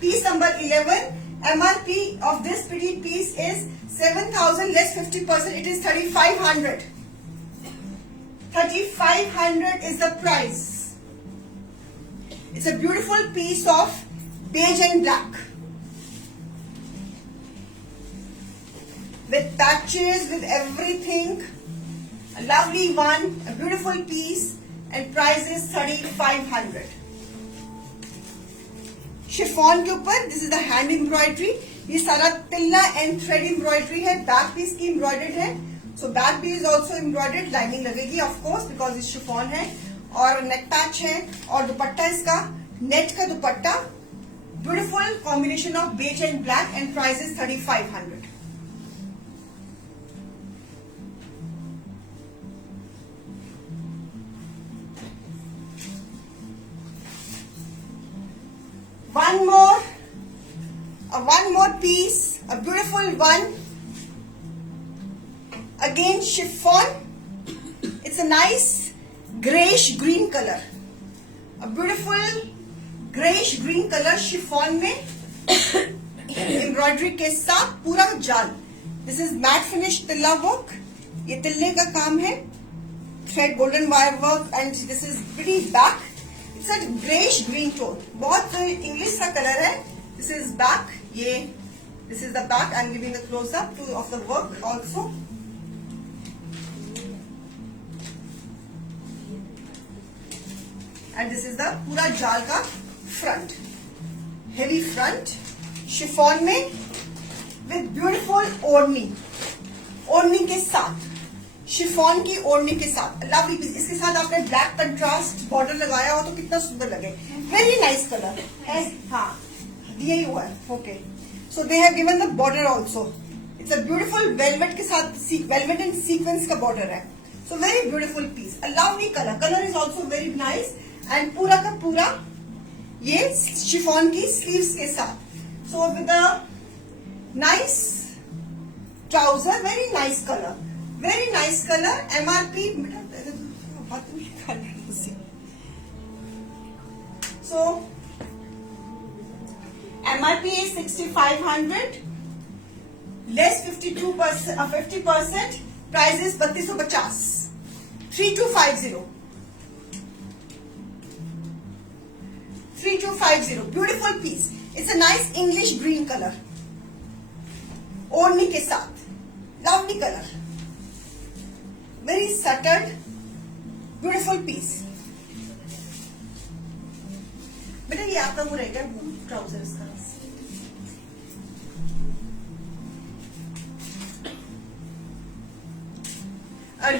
Piece number 11. MRP of this pretty piece is 7,000 less 50%. It is 3,500. 3,500 is the price. It's a beautiful piece of beige and black. With patches, with everything. A lovely one, a beautiful piece, and price is 3,500. Chiffon के ऊपर this is the hand embroidery. ये सारा तिल्ला and thread embroidery है. Back piece की embroidered है. So back piece is also embroidered. Lining लगेगी of course because it's chiffon है. और neck patch है. और दुपट्टा इसका net का दुपट्टा. Beautiful combination of beige and black and price is 3,500. One more piece, a beautiful one. Again chiffon. It's a nice greyish green color. A beautiful greyish green color chiffon में embroidery के साथ पूरा जाल. This is matte finish तिल्ला work. ये तिल्ले का काम है. Thread golden wire work and this is pretty back. It's a greyish green tone. बहुत इंग्लिश सा कलर है. This is back. ये this is the back. I'm giving a close up of the work also. And this is the पूरा जाल का front. Heavy front. Chiffon में with beautiful ओढ़नी. ओढ़नी के साथ. शिफॉन की ओढ़नी के साथ. Lovely piece. इसके साथ आपने ब्लैक कंट्रास्ट बॉर्डर लगाया हो तो कितना सुंदर लगे. वेरी नाइस कलर है. हाँ यही हुआ है. Okay. So they have given the border also. It's a beautiful velvet के साथ वेलवेट एंड सीक्वेंस का बॉर्डर है. So very beautiful piece. A lovely colour is also very nice. And पूरा का पूरा ये शिफॉन की स्लीव्स के साथ. So with a nice trouser. Very nice colour. Very nice colour. MRP so MRP is 6500, less 52%, 50%. Price is 3250. 3250. 3250. Beautiful piece. It's a nice English green color. ओढ़नी के साथ. Lovely color. Very subtle. Beautiful piece. बेटा ये आपका वो रहेगा ट्राउजर इसका.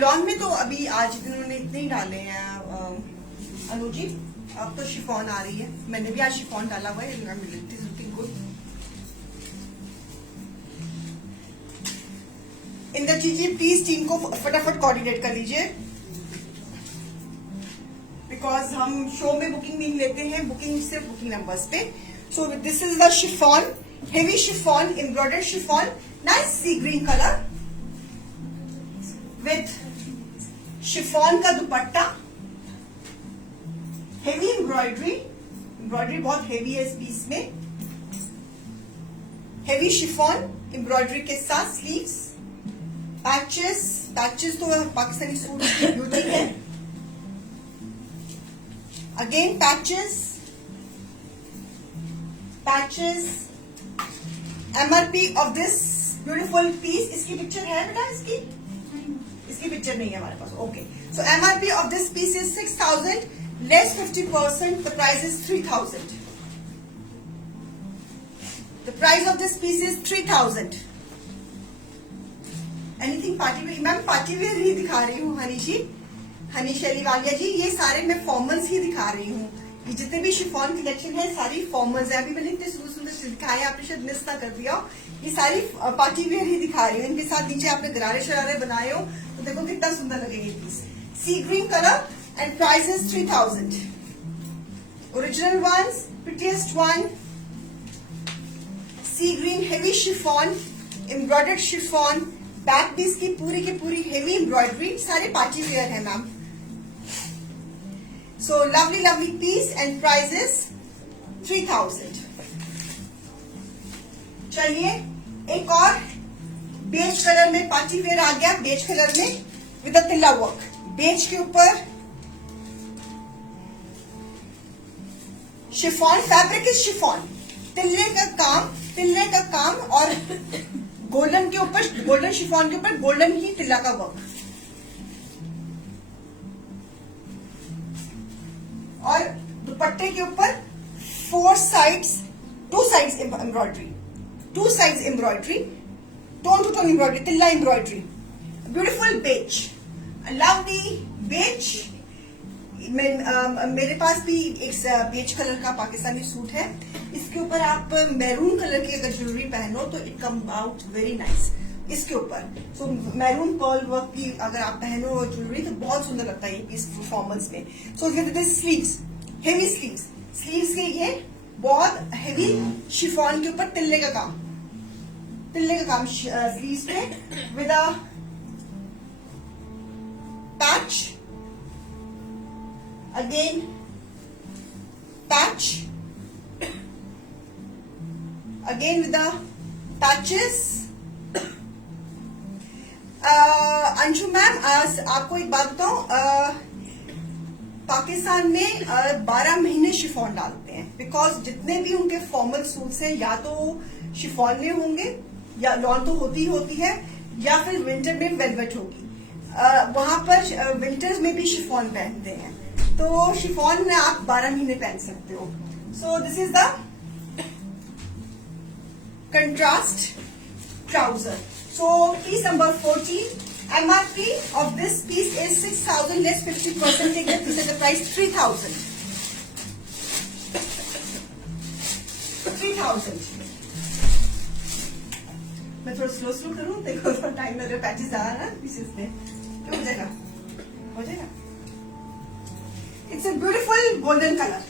लॉन्ग में तो अभी आज इन्होंने इतने ही डाले हैं. अनुजी अब तो शिफॉन आ रही है. मैंने भी आज शिफॉन डाला हुआ है. Looking good. Inderjeet ji please team को फटाफट कोऑर्डिनेट कर लीजिए, बिकॉज हम शो में बुकिंग नहीं लेते हैं. बुकिंग सिर्फ बुकिंग नंबर्स पे. So this is the chiffon. Heavy chiffon, embroidered chiffon. Nice sea green colour with chiffon का दुपट्टा. Heavy embroidery. एम्ब्रॉयडरी बहुत हेवी है इस पीस में. हेवी शिफॉन एम्ब्रॉयडरी के साथ स्लीव्स. पैचेस तो पाकिस्तानी सूट की ब्यूटी है. Again patches. MRP of this beautiful piece. इसकी पिक्चर है बेटा? इसकी पिक्चर नहीं है हमारे पास. Okay. So MRP of this piece is 6000, less 50%. The price is 3000. The price of this piece is 3000. Anything party wear? Ma'am party wear ही दिखा रही हूँ. हनीश अलीवालिया जी, ये सारे मैं फॉर्मल्स ही दिखा रही हूँ. ये जितने भी शिफॉन कलेक्शन है सारी फॉर्मल्स है. अभी मैंने इतने सुंदर सुंदर दिखाए, आपने शायद मिस ना कर दिया. ये सारी पार्टी वेयर ही दिखा रही हूँ. इनके साथ नीचे आपने गरारे शरारे बनाए हो तो देखो कितना सुंदर लगेगा ये piece. Sea green colour and price is 3000. Original ones, prettiest one. Sea green heavy chiffon, embroidered chiffon. Back piece की पूरी हेवी एम्ब्रॉयडरी. सारे पार्टी वेयर है ma'am. So lovely piece and price is 3000. चलिए एक और बेज कलर में पार्टी वेयर आ गया. बेज कलर में with a tilla work. Beige के ऊपर शिफॉन. Fabric is chiffon. तिल्ले का काम और गोल्डन के ऊपर, गोल्डन शिफॉन के ऊपर गोल्डन ही तिल्ला का वर्क. और दुपट्टे के ऊपर 2 sides embroidery. 2 sides embroidery. Tone to tone embroidery. Tilla embroidery. Beautiful beige. Lovely beige. मेरे पास भी एक बेज कलर का पाकिस्तानी सूट है. इसके ऊपर आप मैरून कलर की अगर ज्वेलरी पहनो तो it come out very nice. इसके ऊपर सो मैरून पर्ल वर्क की अगर आप पहनो ज्वेलरी तो बहुत सुंदर लगता है ये पीस परफॉर्मेंस में. सो स्लीव्स, हेवी स्लीव्स के ये बहुत हेवी शिफॉन के ऊपर तिल्ले का काम स्लीव्स पे with a patch. Again, patch. Again with the patches. Anshu ma'am आपको एक बात बताऊं, पाकिस्तान में 12 महीने शिफॉन डालते हैं. बिकॉज जितने भी उनके फॉर्मल सूट्स हैं या तो शिफॉन में होंगे या लॉन तो होती है या फिर विंटर में वेलवेट होगी. वहां पर विंटर्स में भी शिफॉन पहनते हैं. तो शिफॉन में आप 12 महीने पहन सकते हो. So this is the contrast trouser. So piece number 14. MRP of this piece is 6000, less 50%. Take that. This is the price 3000. 3000. मैं थोड़ा स्लो स्लो करूँ, देखो थोड़ा टाइम लग रहा है, पैचेस ज्यादा ना पीसेस में, तो हो जाएगा, हो जाएगा। It's a beautiful golden colour,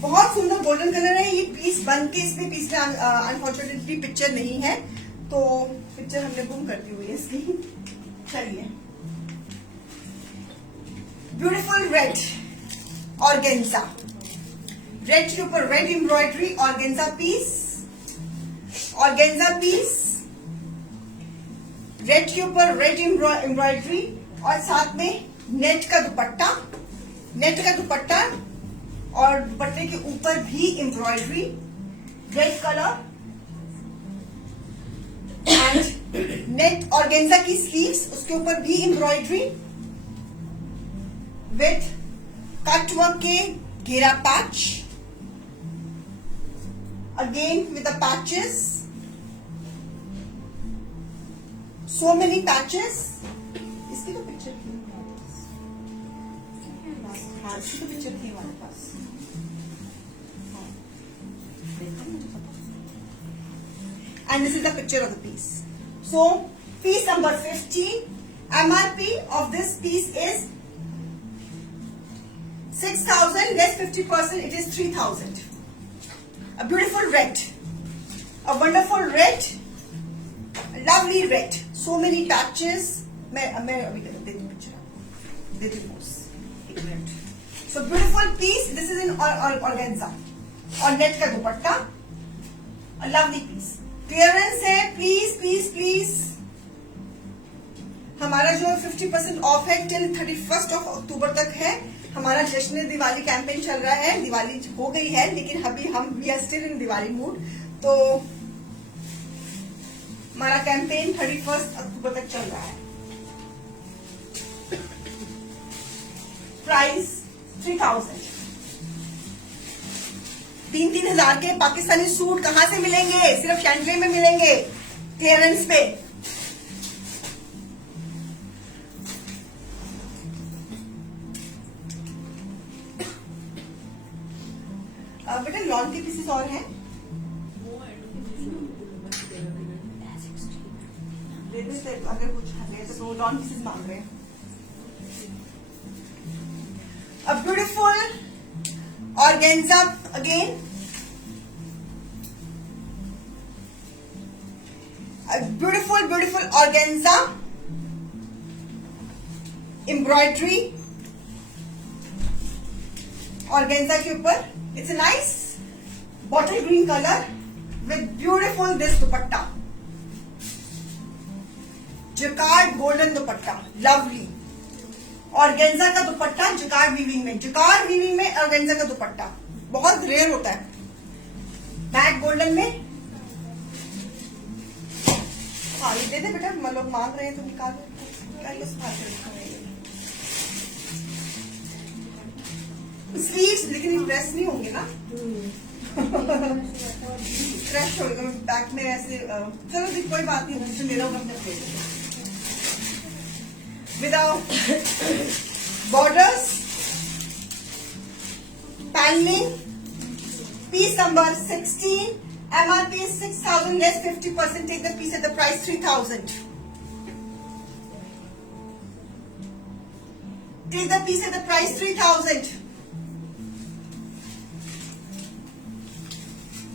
बहुत सुंदर गोल्डन कलर है। ये पीस बन के इसमें पीस में अनफॉर्चुनेटली पिक्चर नहीं है, तो पिक्चर हमने गुम कर दी हुई है इसकी। चलिए, ब्यूटीफुल रेड ऑर्गेन्जा, रेड के ऊपर red embroidery, organza piece, organza piece, red के ऊपर रेड एम्ब्रॉयडरी और साथ में नेट का दुपट्टा, नेट का दुपट्टा और दुपट्टे के ऊपर भी embroidery, red colour and net organza की स्लीव्स, उसके ऊपर भी एम्ब्रॉयडरी विथ कट वर्क के घेरा patch, again with the patches, so many patches। इसकी तो पिक्चर थी हमारे पास, हाँ इसकी तो पिक्चर थी हमारे पास, हाँ देखा मुझे पता। And this is the picture of the piece. So piece number 15, MRP of this piece is 6,000 less 50%, it is 3,000। A beautiful red, a wonderful red, a lovely red, so many patches। मैं अभी देती हूँ पिक्चर, देती हूँ एक minute. So beautiful piece, this is in organza और नेट का दुपट्टा, a lovely piece। क्लियरेंस है, प्लीज प्लीज प्लीज। हमारा जो 50% ऑफ है टिल 31 अक्टूबर तक है। हमारा जश्न दिवाली कैंपेन चल रहा है, दिवाली हो गई है लेकिन अभी हम we are still in Diwali mood, तो हमारा कैंपेन 31 अक्टूबर तक चल रहा है। प्राइस 3,000। 3,000 के पाकिस्तानी सूट कहां से मिलेंगे? सिर्फ शैंडले में मिलेंगे, क्लियरेंस पे। बेटा लॉन के पीसेस और हैं, दे देते अगर कुछ है तो लॉन पीसेस मांग रहे हैं। A beautiful organza again, a beautiful organza embroidery, organza के ऊपर it's a nice bottle green color with beautiful this dupatta, jacquard golden dupatta, lovely। Organza का दुपट्टा जकार्ड वीविंग में, जकार्ड वीविंग में ऑर्गेन्जा का दुपट्टा बहुत रेयर होता है, मैट गोल्डन में। हाँ ये दे दे बेटा, लोग मांग रहे हैं तो निकाल स्लीव्स, लेकिन इम्प्रेस नहीं होंगे ना, फ्रेश होगा बैक में ऐसे। चलो कोई बात नहीं, मुझसे मेरा होगा अपने without borders, paneling, piece number 16, MRP is 6,000 less 50%, take the piece at the price 3,000. Take the piece at the price 3,000.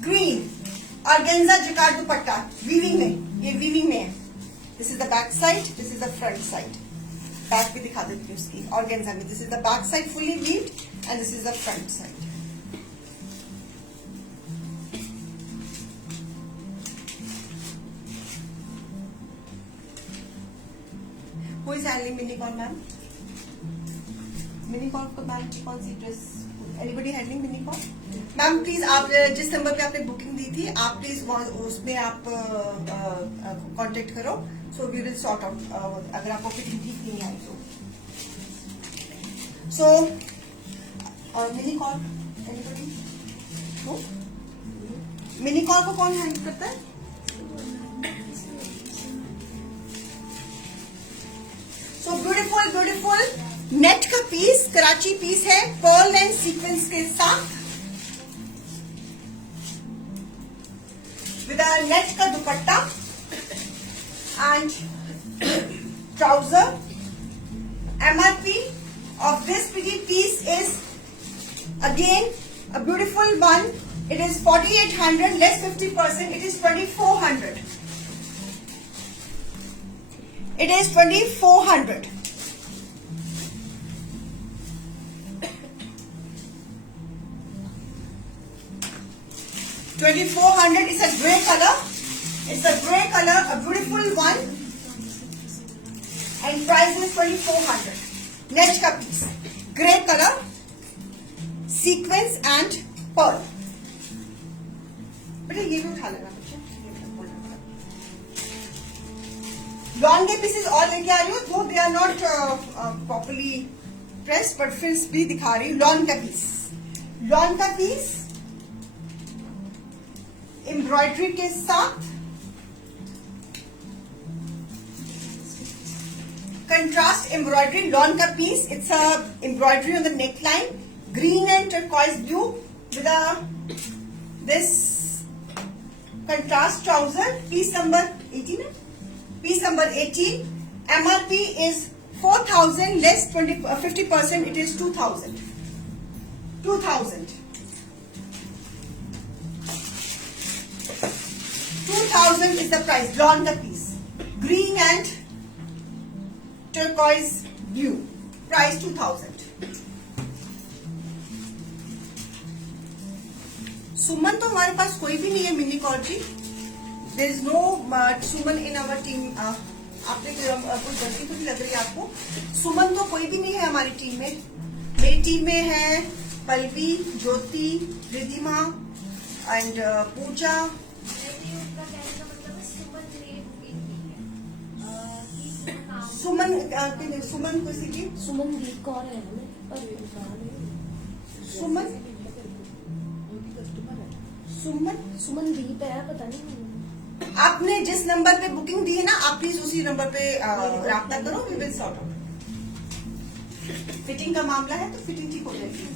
Green, organza jacquard dupatta, weaving में, ये weaving में है। This is the back side, this is the front side। Back भी दिखा देती हूँ उसकी ऑर्गेन्जा में। This is the back side fully weaved and this is the front side. Who is handling Minicorn ma'am? Minicorn को मैम कौन सी dress? Anybody handling Minicorn? Ma'am please आप जिस नंबर पे आपने बुकिंग दी थी आप प्लीज उसमें आप कांटेक्ट करो, so we will sort out अगर आपको फिटिंग ठीक नहीं आई तो। सो मिनीकॉर्न एनीबडी? मिनीकॉर्न को कौन हैंडल करता है? सो ब्यूटीफुल नेट का पीस, कराची पीस है, पर्ल एंड सीक्वेंस के साथ, विद नेट का दुपट्टा and trouser. MRP of this pretty piece is again a beautiful one. It is 4800 less 50%. It is 2400. It is 2400. $2,400 is a grey color. It's a grey color, a beautiful one. And price is 2,400. Next का piece, grey color, sequins and pearl. बेटा ये भी उठा लेना बच्चे. लॉन के पीसेस और लेके आ रही हूँ. Though they are not properly pressed, but फिर भी दिखा रही हूँ. लॉन का पीस. लॉन का पीस एम्ब्रॉयडरी के साथ contrast embroidery lawn ka piece. It's a embroidery on the neckline, green and turquoise blue with a this contrast trouser. Piece number 18. Piece number 18. MRP is 4,000 less 50%. It is 2,000. 2,000. 2,000 is the price. Lawn ka piece, green and turquoise blue. Price 2,000. सुमन तो हमारे पास कोई भी नहीं है मिनी कॉर्जी. There is no Suman in our team. आपने कोई गलती तो नहीं लग रही है आपको? सुमन तो कोई भी नहीं है हमारी टीम में. मेरी टीम में है पल्लवी, ज्योति, रिधिमा एंड पूजा. सुमन सुमन किसी की सुमन दीप कौर है सुमन सुमन सुमन दीप है, पता नहीं. आपने जिस नंबर पे बुकिंग दी है ना, आप प्लीज उसी नंबर पे राब्ता करो. We will sort out. Fitting का मामला है तो फिटिंग ठीक हो जाएगी.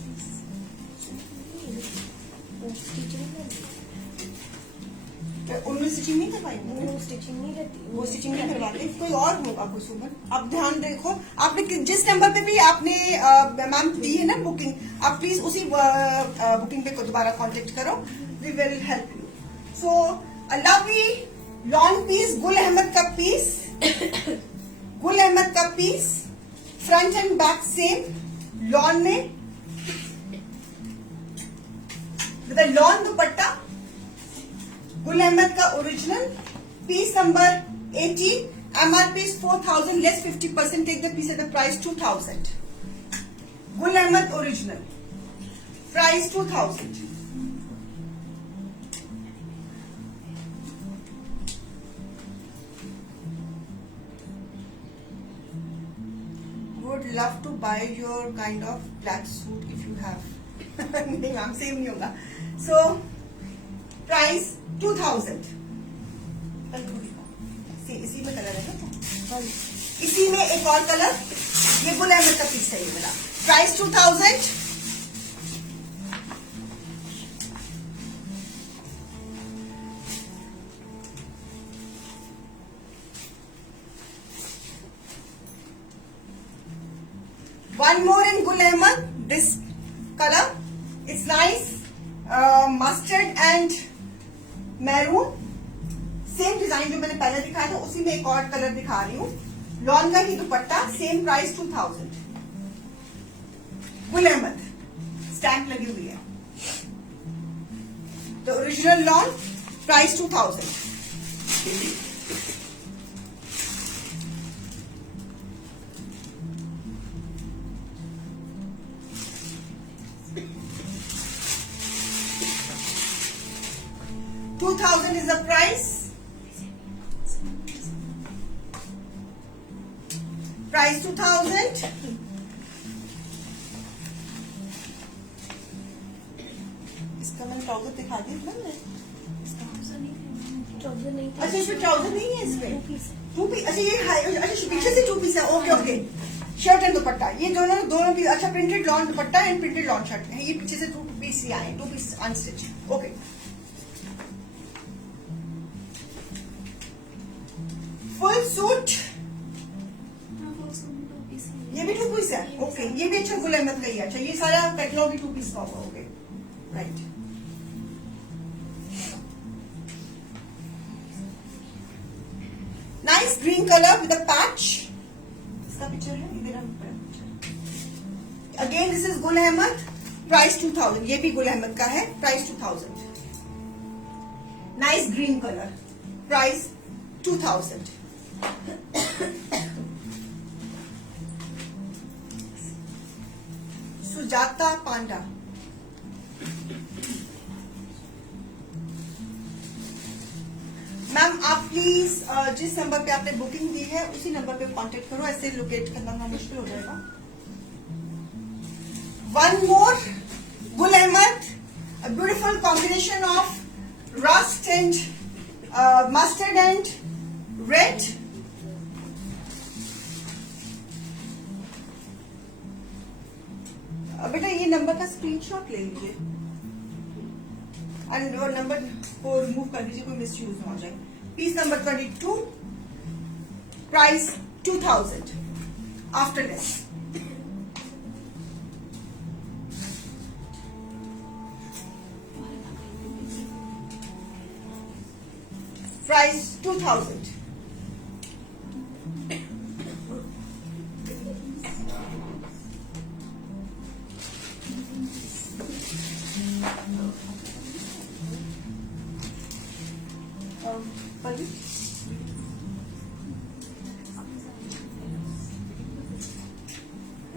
उनमें स्टिचिंग नहीं करवाएंगे. वो स्टिचिंग नहीं रहती. वो स्टिचिंग नहीं करवाते. कोई और होगा कोई सुमन. आप ध्यान देखो. आपने जिस नंबर पे भी आपने मैम दी है ना बुकिंग, आप प्लीज उसी बुकिंग पे को दोबारा कांटेक्ट करो. We will help you. So a lovely long piece, Gul Ahmed का पीस. गुल अहमद का piece, front and back same lawn में विद लॉन दुपट्टा. गुल अहमद का original. Piece number 18. MRP is 4,000 less 50%. Take the piece at the price 2,000. Gul Ahmed original. Price 2,000. Would love to buy your kind of black suit if you have. नहीं मैम सेम नहीं होगा. So price 2,000. इसी में कलर है ना. इसी में एक और कलर. ये गुल अहमद का पीस है ये मेरा. Price 2,000. One more in Gul Ahmad. This color. It's nice. Mustard and maroon. Same design जो मैंने पहले दिखाया था उसी में एक और कलर दिखा रही हूँ. लॉन का ही दुपट्टा. Same price 2,000. Gul Ahmed stamp लगी हुई है. The original lawn. Price 2,000. $2,000 is the price. Price 2,000. इसका मैंने ट्राउजर दिखा दिया था ना. ट्राउजर नहीं था. अच्छा इसमें ट्राउजर नहीं है. इसमें 2 पीस. अच्छा ये अच्छा पीछे से 2 पीस है. Okay okay. Shirt and dupatta ये दोनों पीस. अच्छा printed lawn dupatta and printed lawn shirt है. ये पीछे से 2 पीस ही आए. 2 piece unstitch. Okay. Full suit, I've also been to PC. ये भी 2 पीस है. ओके, ये भी अच्छा गुल अहमद का ही है. अच्छा, ये सारा कैटलॉग ही 2 पीस का होगा. Okay, right. Nice green colour with a patch. इसका पिक्चर है, ये मेरा picture. Again this is Gul Ahmed. Price 2000. ये भी गुल अहमद का है. Price 2000. Nice green colour. Price 2000. Sujata Panda. Ma'am आप प्लीज जिस नंबर पे आपने बुकिंग दी है उसी नंबर पे कांटेक्ट करो. ऐसे लोकेट करना ना मुश्किल हो जाएगा. One more Gul Ahmed. A beautiful combination of rust and mustard and red. बेटा ये नंबर का स्क्रीनशॉट ले लीजिए एंड नंबर को रिमूव कर दीजिए, कोई मिसयूज ना हो जाए. Piece number 22. Price 2000 after this. Price 2000.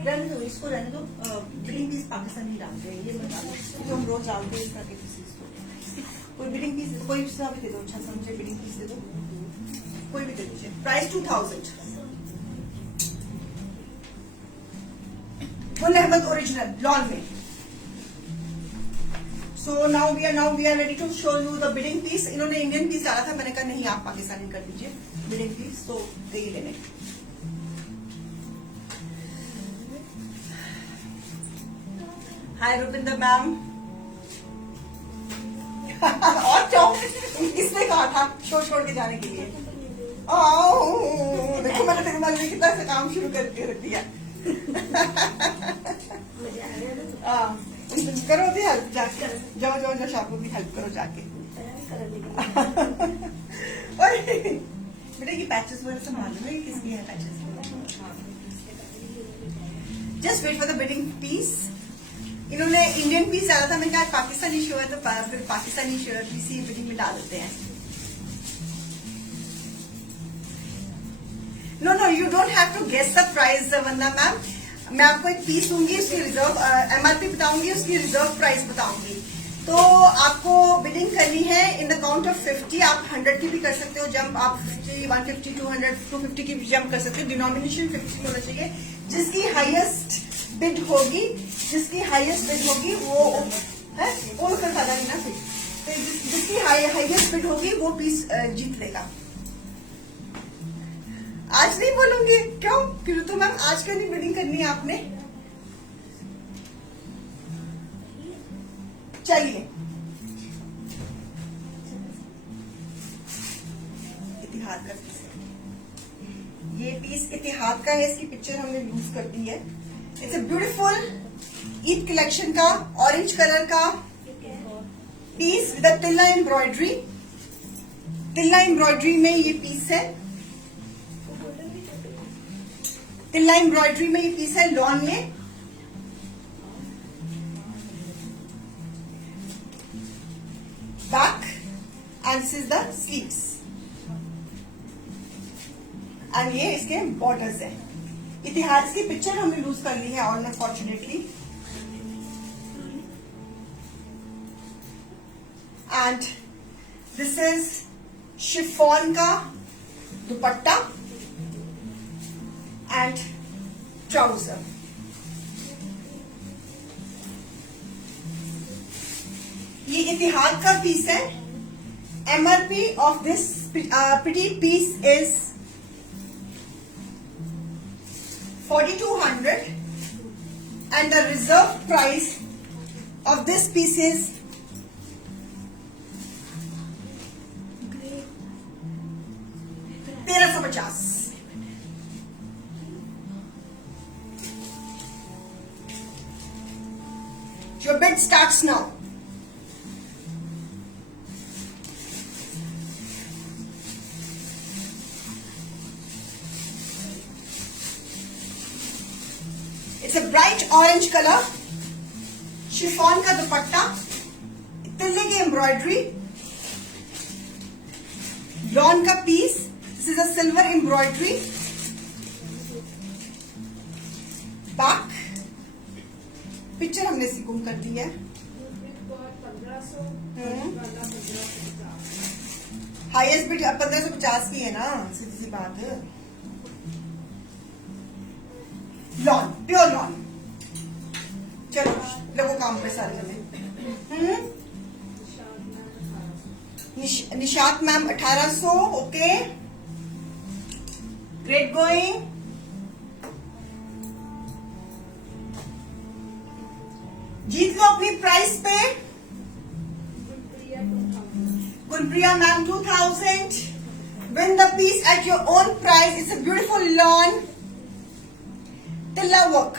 रहने दो, इसको रहने दो. बिडिंग पीस पाकिस्तानी डालते हैं, ये बता दो जो हम रोज डालते हैं. इसका कोई बिडिंग पीस, कोई सा भी दे दो. अच्छा सा मुझे बिडिंग पीस दे दो, कोई भी दे दीजिए. Price 2000. Gul Ahmed original lawn में. So now we are ready to show you the bidding piece. इन्होंने इंडियन पीस डाला था, मैंने कहा नहीं आप पाकिस्तानी कर दीजिए बिडिंग पीस. तो यही लेने. हाय रुपिंदर मैम. और क्यों, किसने कहा था शो छोड़ के जाने के लिए? देखो मैंने तेरे मन में कितना से काम शुरू करके रख दिया. करो दी हेल्प जाके. जाओ जाओ जाओ शापू की हेल्प करो जाके. बेटा ये पैचेस वगैरह सब मालूम है किसकी है patches? Just wait for the bidding piece. इन्होंने इंडियन पीस डाला था, मैंने कहा पाकिस्तानी शो है तो फिर पाकिस्तानी शो पीसी बिडिंग में डाल देते हैं. No no you don't have to guess the price Vandana ma'am. मैं आपको एक पीस दूंगी, उसकी रिजर्व एमआरपी बताऊंगी, उसकी रिजर्व प्राइस बताऊंगी. तो आपको बिडिंग करनी है इन द काउंट ऑफ 50. आप 100 की भी कर सकते हो जंप. आप 50, 150, 200, 250 की भी जंप कर सकते हो. डिनोमिनेशन 50 होना चाहिए. जिसकी हाईएस्ट बिड होगी, वो है वो कर ज्यादा नहीं ना. तो जिसकी हाईएस्ट बिड होगी वो पीस जीत लेगा. आज नहीं बोलूंगी क्यों? क्यों तो मैम आज क्यों नहीं बिडिंग करनी है आपने? चलिए इतिहाद का पीस है. ये पीस इतिहाद का है. इसकी पिक्चर हमने यूज कर दी है. It's a beautiful Eid collection का ऑरेंज कलर का peace with तिल्ला embroidery. Tilla embroidery में ये पीस है. तिल्ला एम्ब्रॉयडरी में ये पीस है लॉन में. Back and this is the sleeves and ये इसके बॉर्डर्स है. इतिहास की पिक्चर हमने लूज कर ली है unfortunately. And this is chiffon का दुपट्टा एंड ट्राउजर. ये इतिहाद का पीस है. MRP of this pretty piece is 4200 and the reserve price of this piece is 1350. bid starts now. It's a bright orange color. Chiffon का दुपट्टा, तिल्ले की एम्ब्रॉयडरी, लॉन का piece. This is a silver embroidery. Back picture हमने सी गुम कर दी है. हाईएस्ट बिड 1550 की है ना, सीधी सी बात है. Lawn, pure lawn. चलो लगो काम पे सारे जने. Nishat ma'am 1800. Okay, great going. जीत लो अपनी प्राइस पे. Gulpriya ma'am 2000. Win the piece at your own price. It's a beautiful lawn. Tilla work.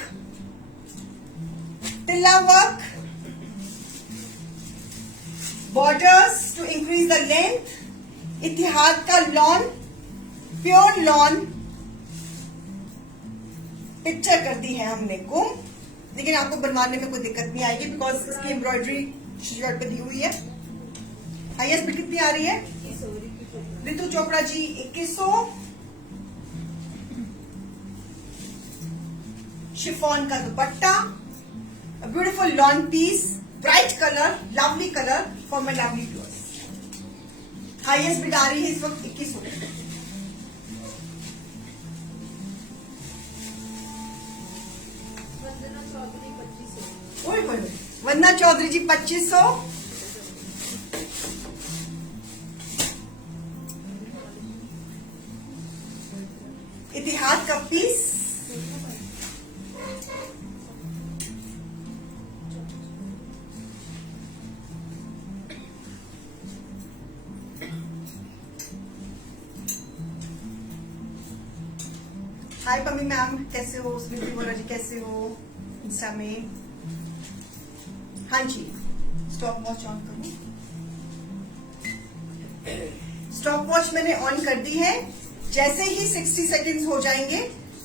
Tilla work. Borders to increase the length. इतिहाद का लॉन, प्योर लॉन. पिक्चर कर दी है हमने गुम, लेकिन आपको बनवाने में कोई दिक्कत नहीं आएगी बिकॉज इसकी एम्ब्रॉयडरी शर्ट पे दी हुई है. हाईएस्ट बिड कितनी आ रही है? रितु चोपड़ा जी 2100. शिफॉन का dupatta, beautiful lawn piece, bright colour, lovely colour for my lovely viewers. Highest bid आ रही है इस वक्त 2100. वंदना चौधरी जी 2500. इतिहाद का पीस, हाय पम्मी मैम, कैसे हो? स्मृति बोला जी कैसे हो इंस्टा में? हाँ जी, स्टॉप वॉच ऑन करूं? स्टॉप वॉच मैंने ऑन कर दी है. जैसे ही 60 सेकेंड्स हो जाएंगे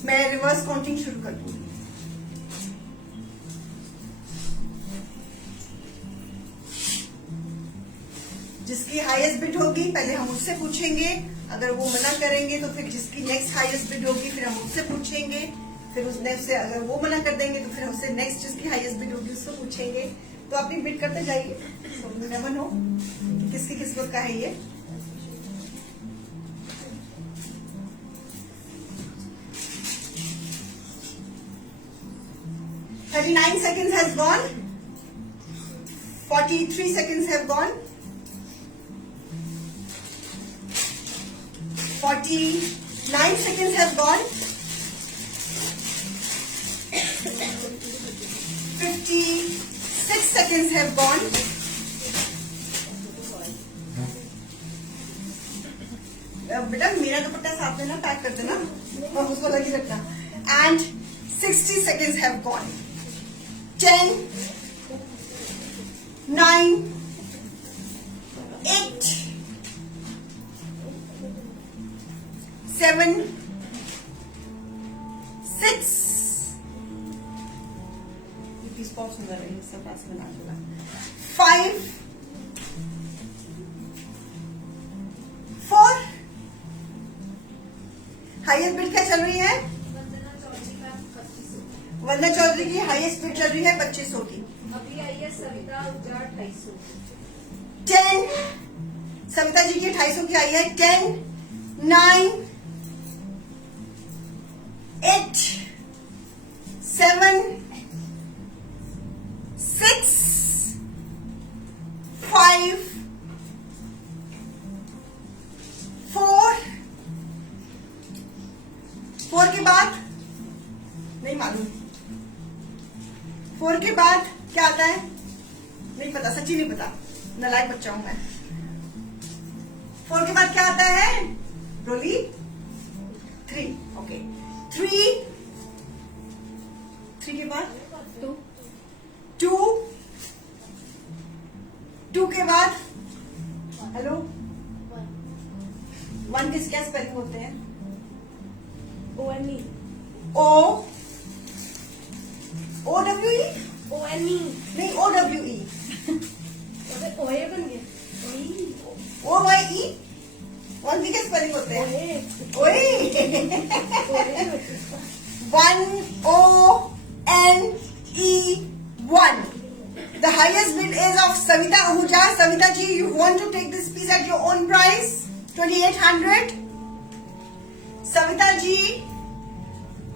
मैं रिवर्स काउंटिंग शुरू कर दूंगी. जिसकी हाईएस्ट बिड होगी पहले हम उससे पूछेंगे, अगर वो मना करेंगे तो फिर जिसकी नेक्स्ट हाईएस्ट बिड होगी फिर हम उससे पूछेंगे, फिर उसने से अगर वो मना कर देंगे तो फिर हमसे नेक्स्ट जिसकी हाईएस्ट बिड होगी उससे पूछेंगे. तो अपनी बिड करते जाइए, so you never know कि किसकी किस्मत का है ये. $39 seconds has gone. 43 seconds have gone. 49 seconds have gone. 56 seconds have gone. बेटा मेरा दुपट्टा साथ में ना पैक कर देना और उसको लगी रखना. And 60 seconds have gone. 10, 9, 8, 7, 6. Piece बहुत सुंदर है, सब पास में ना चला. 5, 4. हाईएस्ट बिड क्या चल रही है? वंदना चौधरी की हाईएस्ट बिड चल रही है 2500 की. अभी आई है सविता उजाड़ 250. 10. सविता जी की 250 की आई है. 10, 9, 8, 7, 6, 5, 4. 4 के बाद नहीं मालूम. 4 के बाद क्या आता है नहीं पता, सच्ची नहीं पता, नालायक बच्चा हूं मैं. 4 के बाद क्या आता है? रोली 3. ओके, 3 के बाद 2, 2 के बाद हेलो 1 किस क्या स्पेलिंग होते हैं? O-N-E. ओ OWE O-N-E. नहीं OWE ओए बन गया. OYE 1 की क्या स्पेलिंग होते हैं? ओए 1ONE1. The highest bid is of Savita Ahuja. Savita ji, you want to take this piece at your own price, 2,800. Savita ji,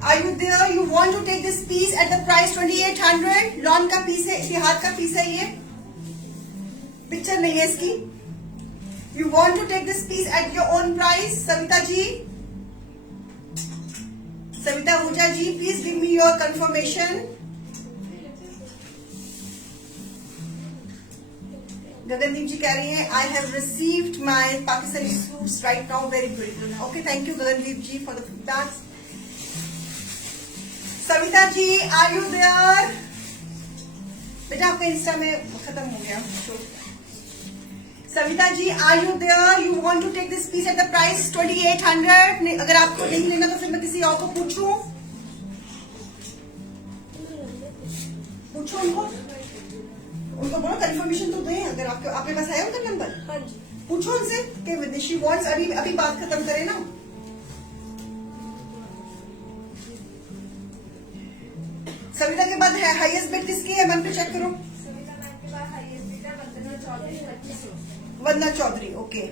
are you there? You want to take this piece at the price 2,800? Lawn का पीस है, इतिहाद का पीस है ये, पिक्चर नहीं है इसकी. You want to take this piece at your own price, Savita ji? Savita Ahuja ji, please give me your confirmation. Gagandeep जी कह रही हैं I have received my Pakistani suits right now, very beautiful. Okay, thank you Gagandeep ji for the feedback. Savita ji, are you there? बेटा आपका इंस्टा में खत्म हो गया show. Savita ji, are you there? You want to take this piece at the price 2,800? नहीं, अगर आपको नहीं लेना तो फिर मैं किसी और को पूछूं उनको बोलो कंफर्मेशन तो दें. अगर आपके पास है उनका नंबर, हाँ जी. पूछो उनसे कि शी वांट्स, अभी बात खत्म करें ना. सविता के बाद है हाईएस्ट बिड किसकी है? मन पे चेक करो. सविता मैम के बाद हाईएस्ट बिड है Vandana Chaudhary 2500. Vandana Chaudhary, okay.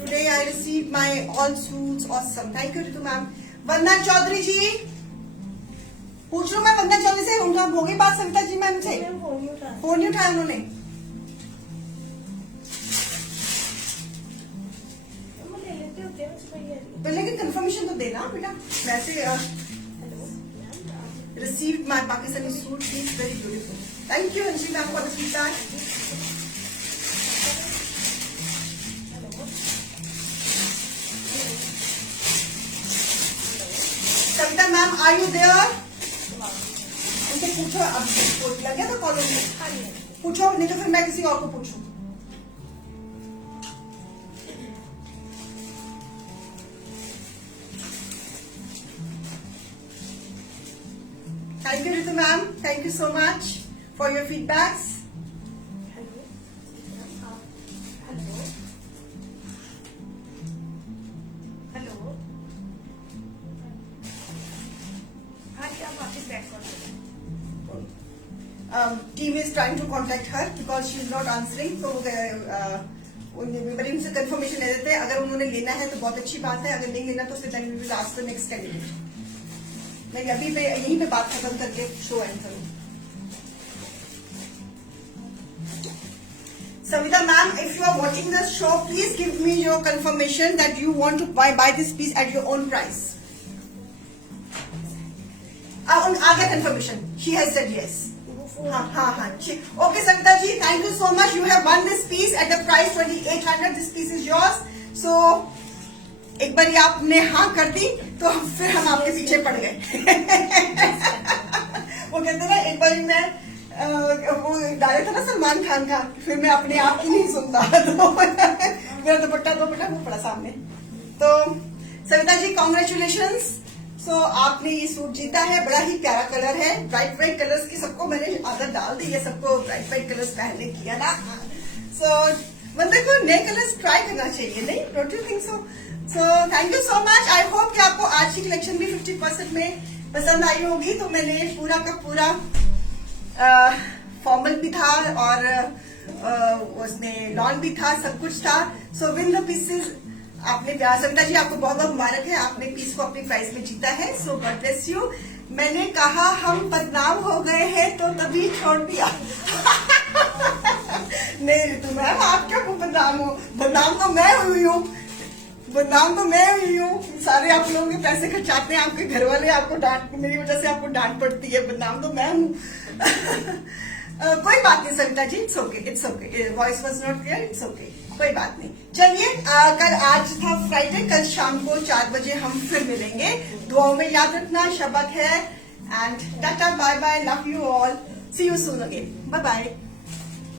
Today I receive my all suits, awesome. Thank you Ritu ma'am. Vandana Chaudhary ji, पूछ लो मैं वंदना चौधरी से. उनका होगी बात सविता जी मैम से? फोन नहीं उठाया उन्होंने. लेकिन कंफर्मेशन तो देना बेटा. वैसे received my Pakistani suit piece, very beautiful. Thank you Anjali ma'am for the feedback. Savita ma'am, are you there? उनसे पूछो. अब लग गया था कॉलेज में? पूछो, नहीं तो फिर मैं किसी और को पूछूं. Thank you Ritu ma'am. Thank you so much for your feedbacks. Team is trying to contact her because she is not answering. तो उनसे कंफर्मेशन ले देते हैं. अगर उन्होंने लेना है तो बहुत अच्छी बात है, अगर नहीं लेना तो फिर then we will ask the next candidate. मैं अभी पे यहीं पे बात खत्म करके शो एंड करूं. Savita ma'am, if you are watching this show, please give me your confirmation that you want to buy this piece at your own price. आ गया confirmation. She has said yes. हाँ. Okay Savita ji, thank you so much. You have won this piece at the price 2,800. This piece is yours. So एक बार आपने हाँ कर दी तो फिर हम आपके पीछे पड़ गए. वो कहते ना, एक बार मैं वो डायरेक्ट था ना सलमान खान का, फिर मैं अपने आप की नहीं सुनता तो मेरा दुपट्टा वो पड़ा सामने. तो सविता जी, कॉन्ग्रेचुलेशंस. सो आपने ये सूट जीता है. बड़ा ही प्यारा कलर है, ब्राइट कलर्स की. सबको मैंने आदत डाल दी है, सबको ब्राइट कलर्स पहनने किया ना. सो बंदे को नए कलर्स ट्राई करना चाहिए, नहीं? Don't you think so? So thank you so much. I hope कि आपको आज की कलेक्शन भी 50% में पसंद आई होगी. तो मैंने पूरा का पूरा फॉर्मल भी था और उसमें लॉन भी था, सब कुछ था. सो विन द पीसेस. आपने सविता जी, आपको बहुत बहुत मुबारक है. आपने पीस को अपनी प्राइस में जीता है. सो गॉड ब्लेस यू. मैंने कहा हम बदनाम हो गए हैं तो तभी छोड़ दिया. नहीं रितु मैम, आप क्या बदनाम हो? बदनाम तो मैं हुई हूँ. सारे आप लोगों के पैसे खर्चाते हैं, आपके घर वाले आपको मेरी वजह से आपको डांट पड़ती है. बदनाम तो मैं हूँ. कोई बात नहीं Savita ji, it's okay. Voice was not clear, it's okay. कोई बात नहीं. चलिए, कल आज था फ्राइडे, कल शाम को 4 बजे हम फिर मिलेंगे. दुआओं में याद रखना. शबक है and tata, bye bye, love you all. See you soon again, bye bye.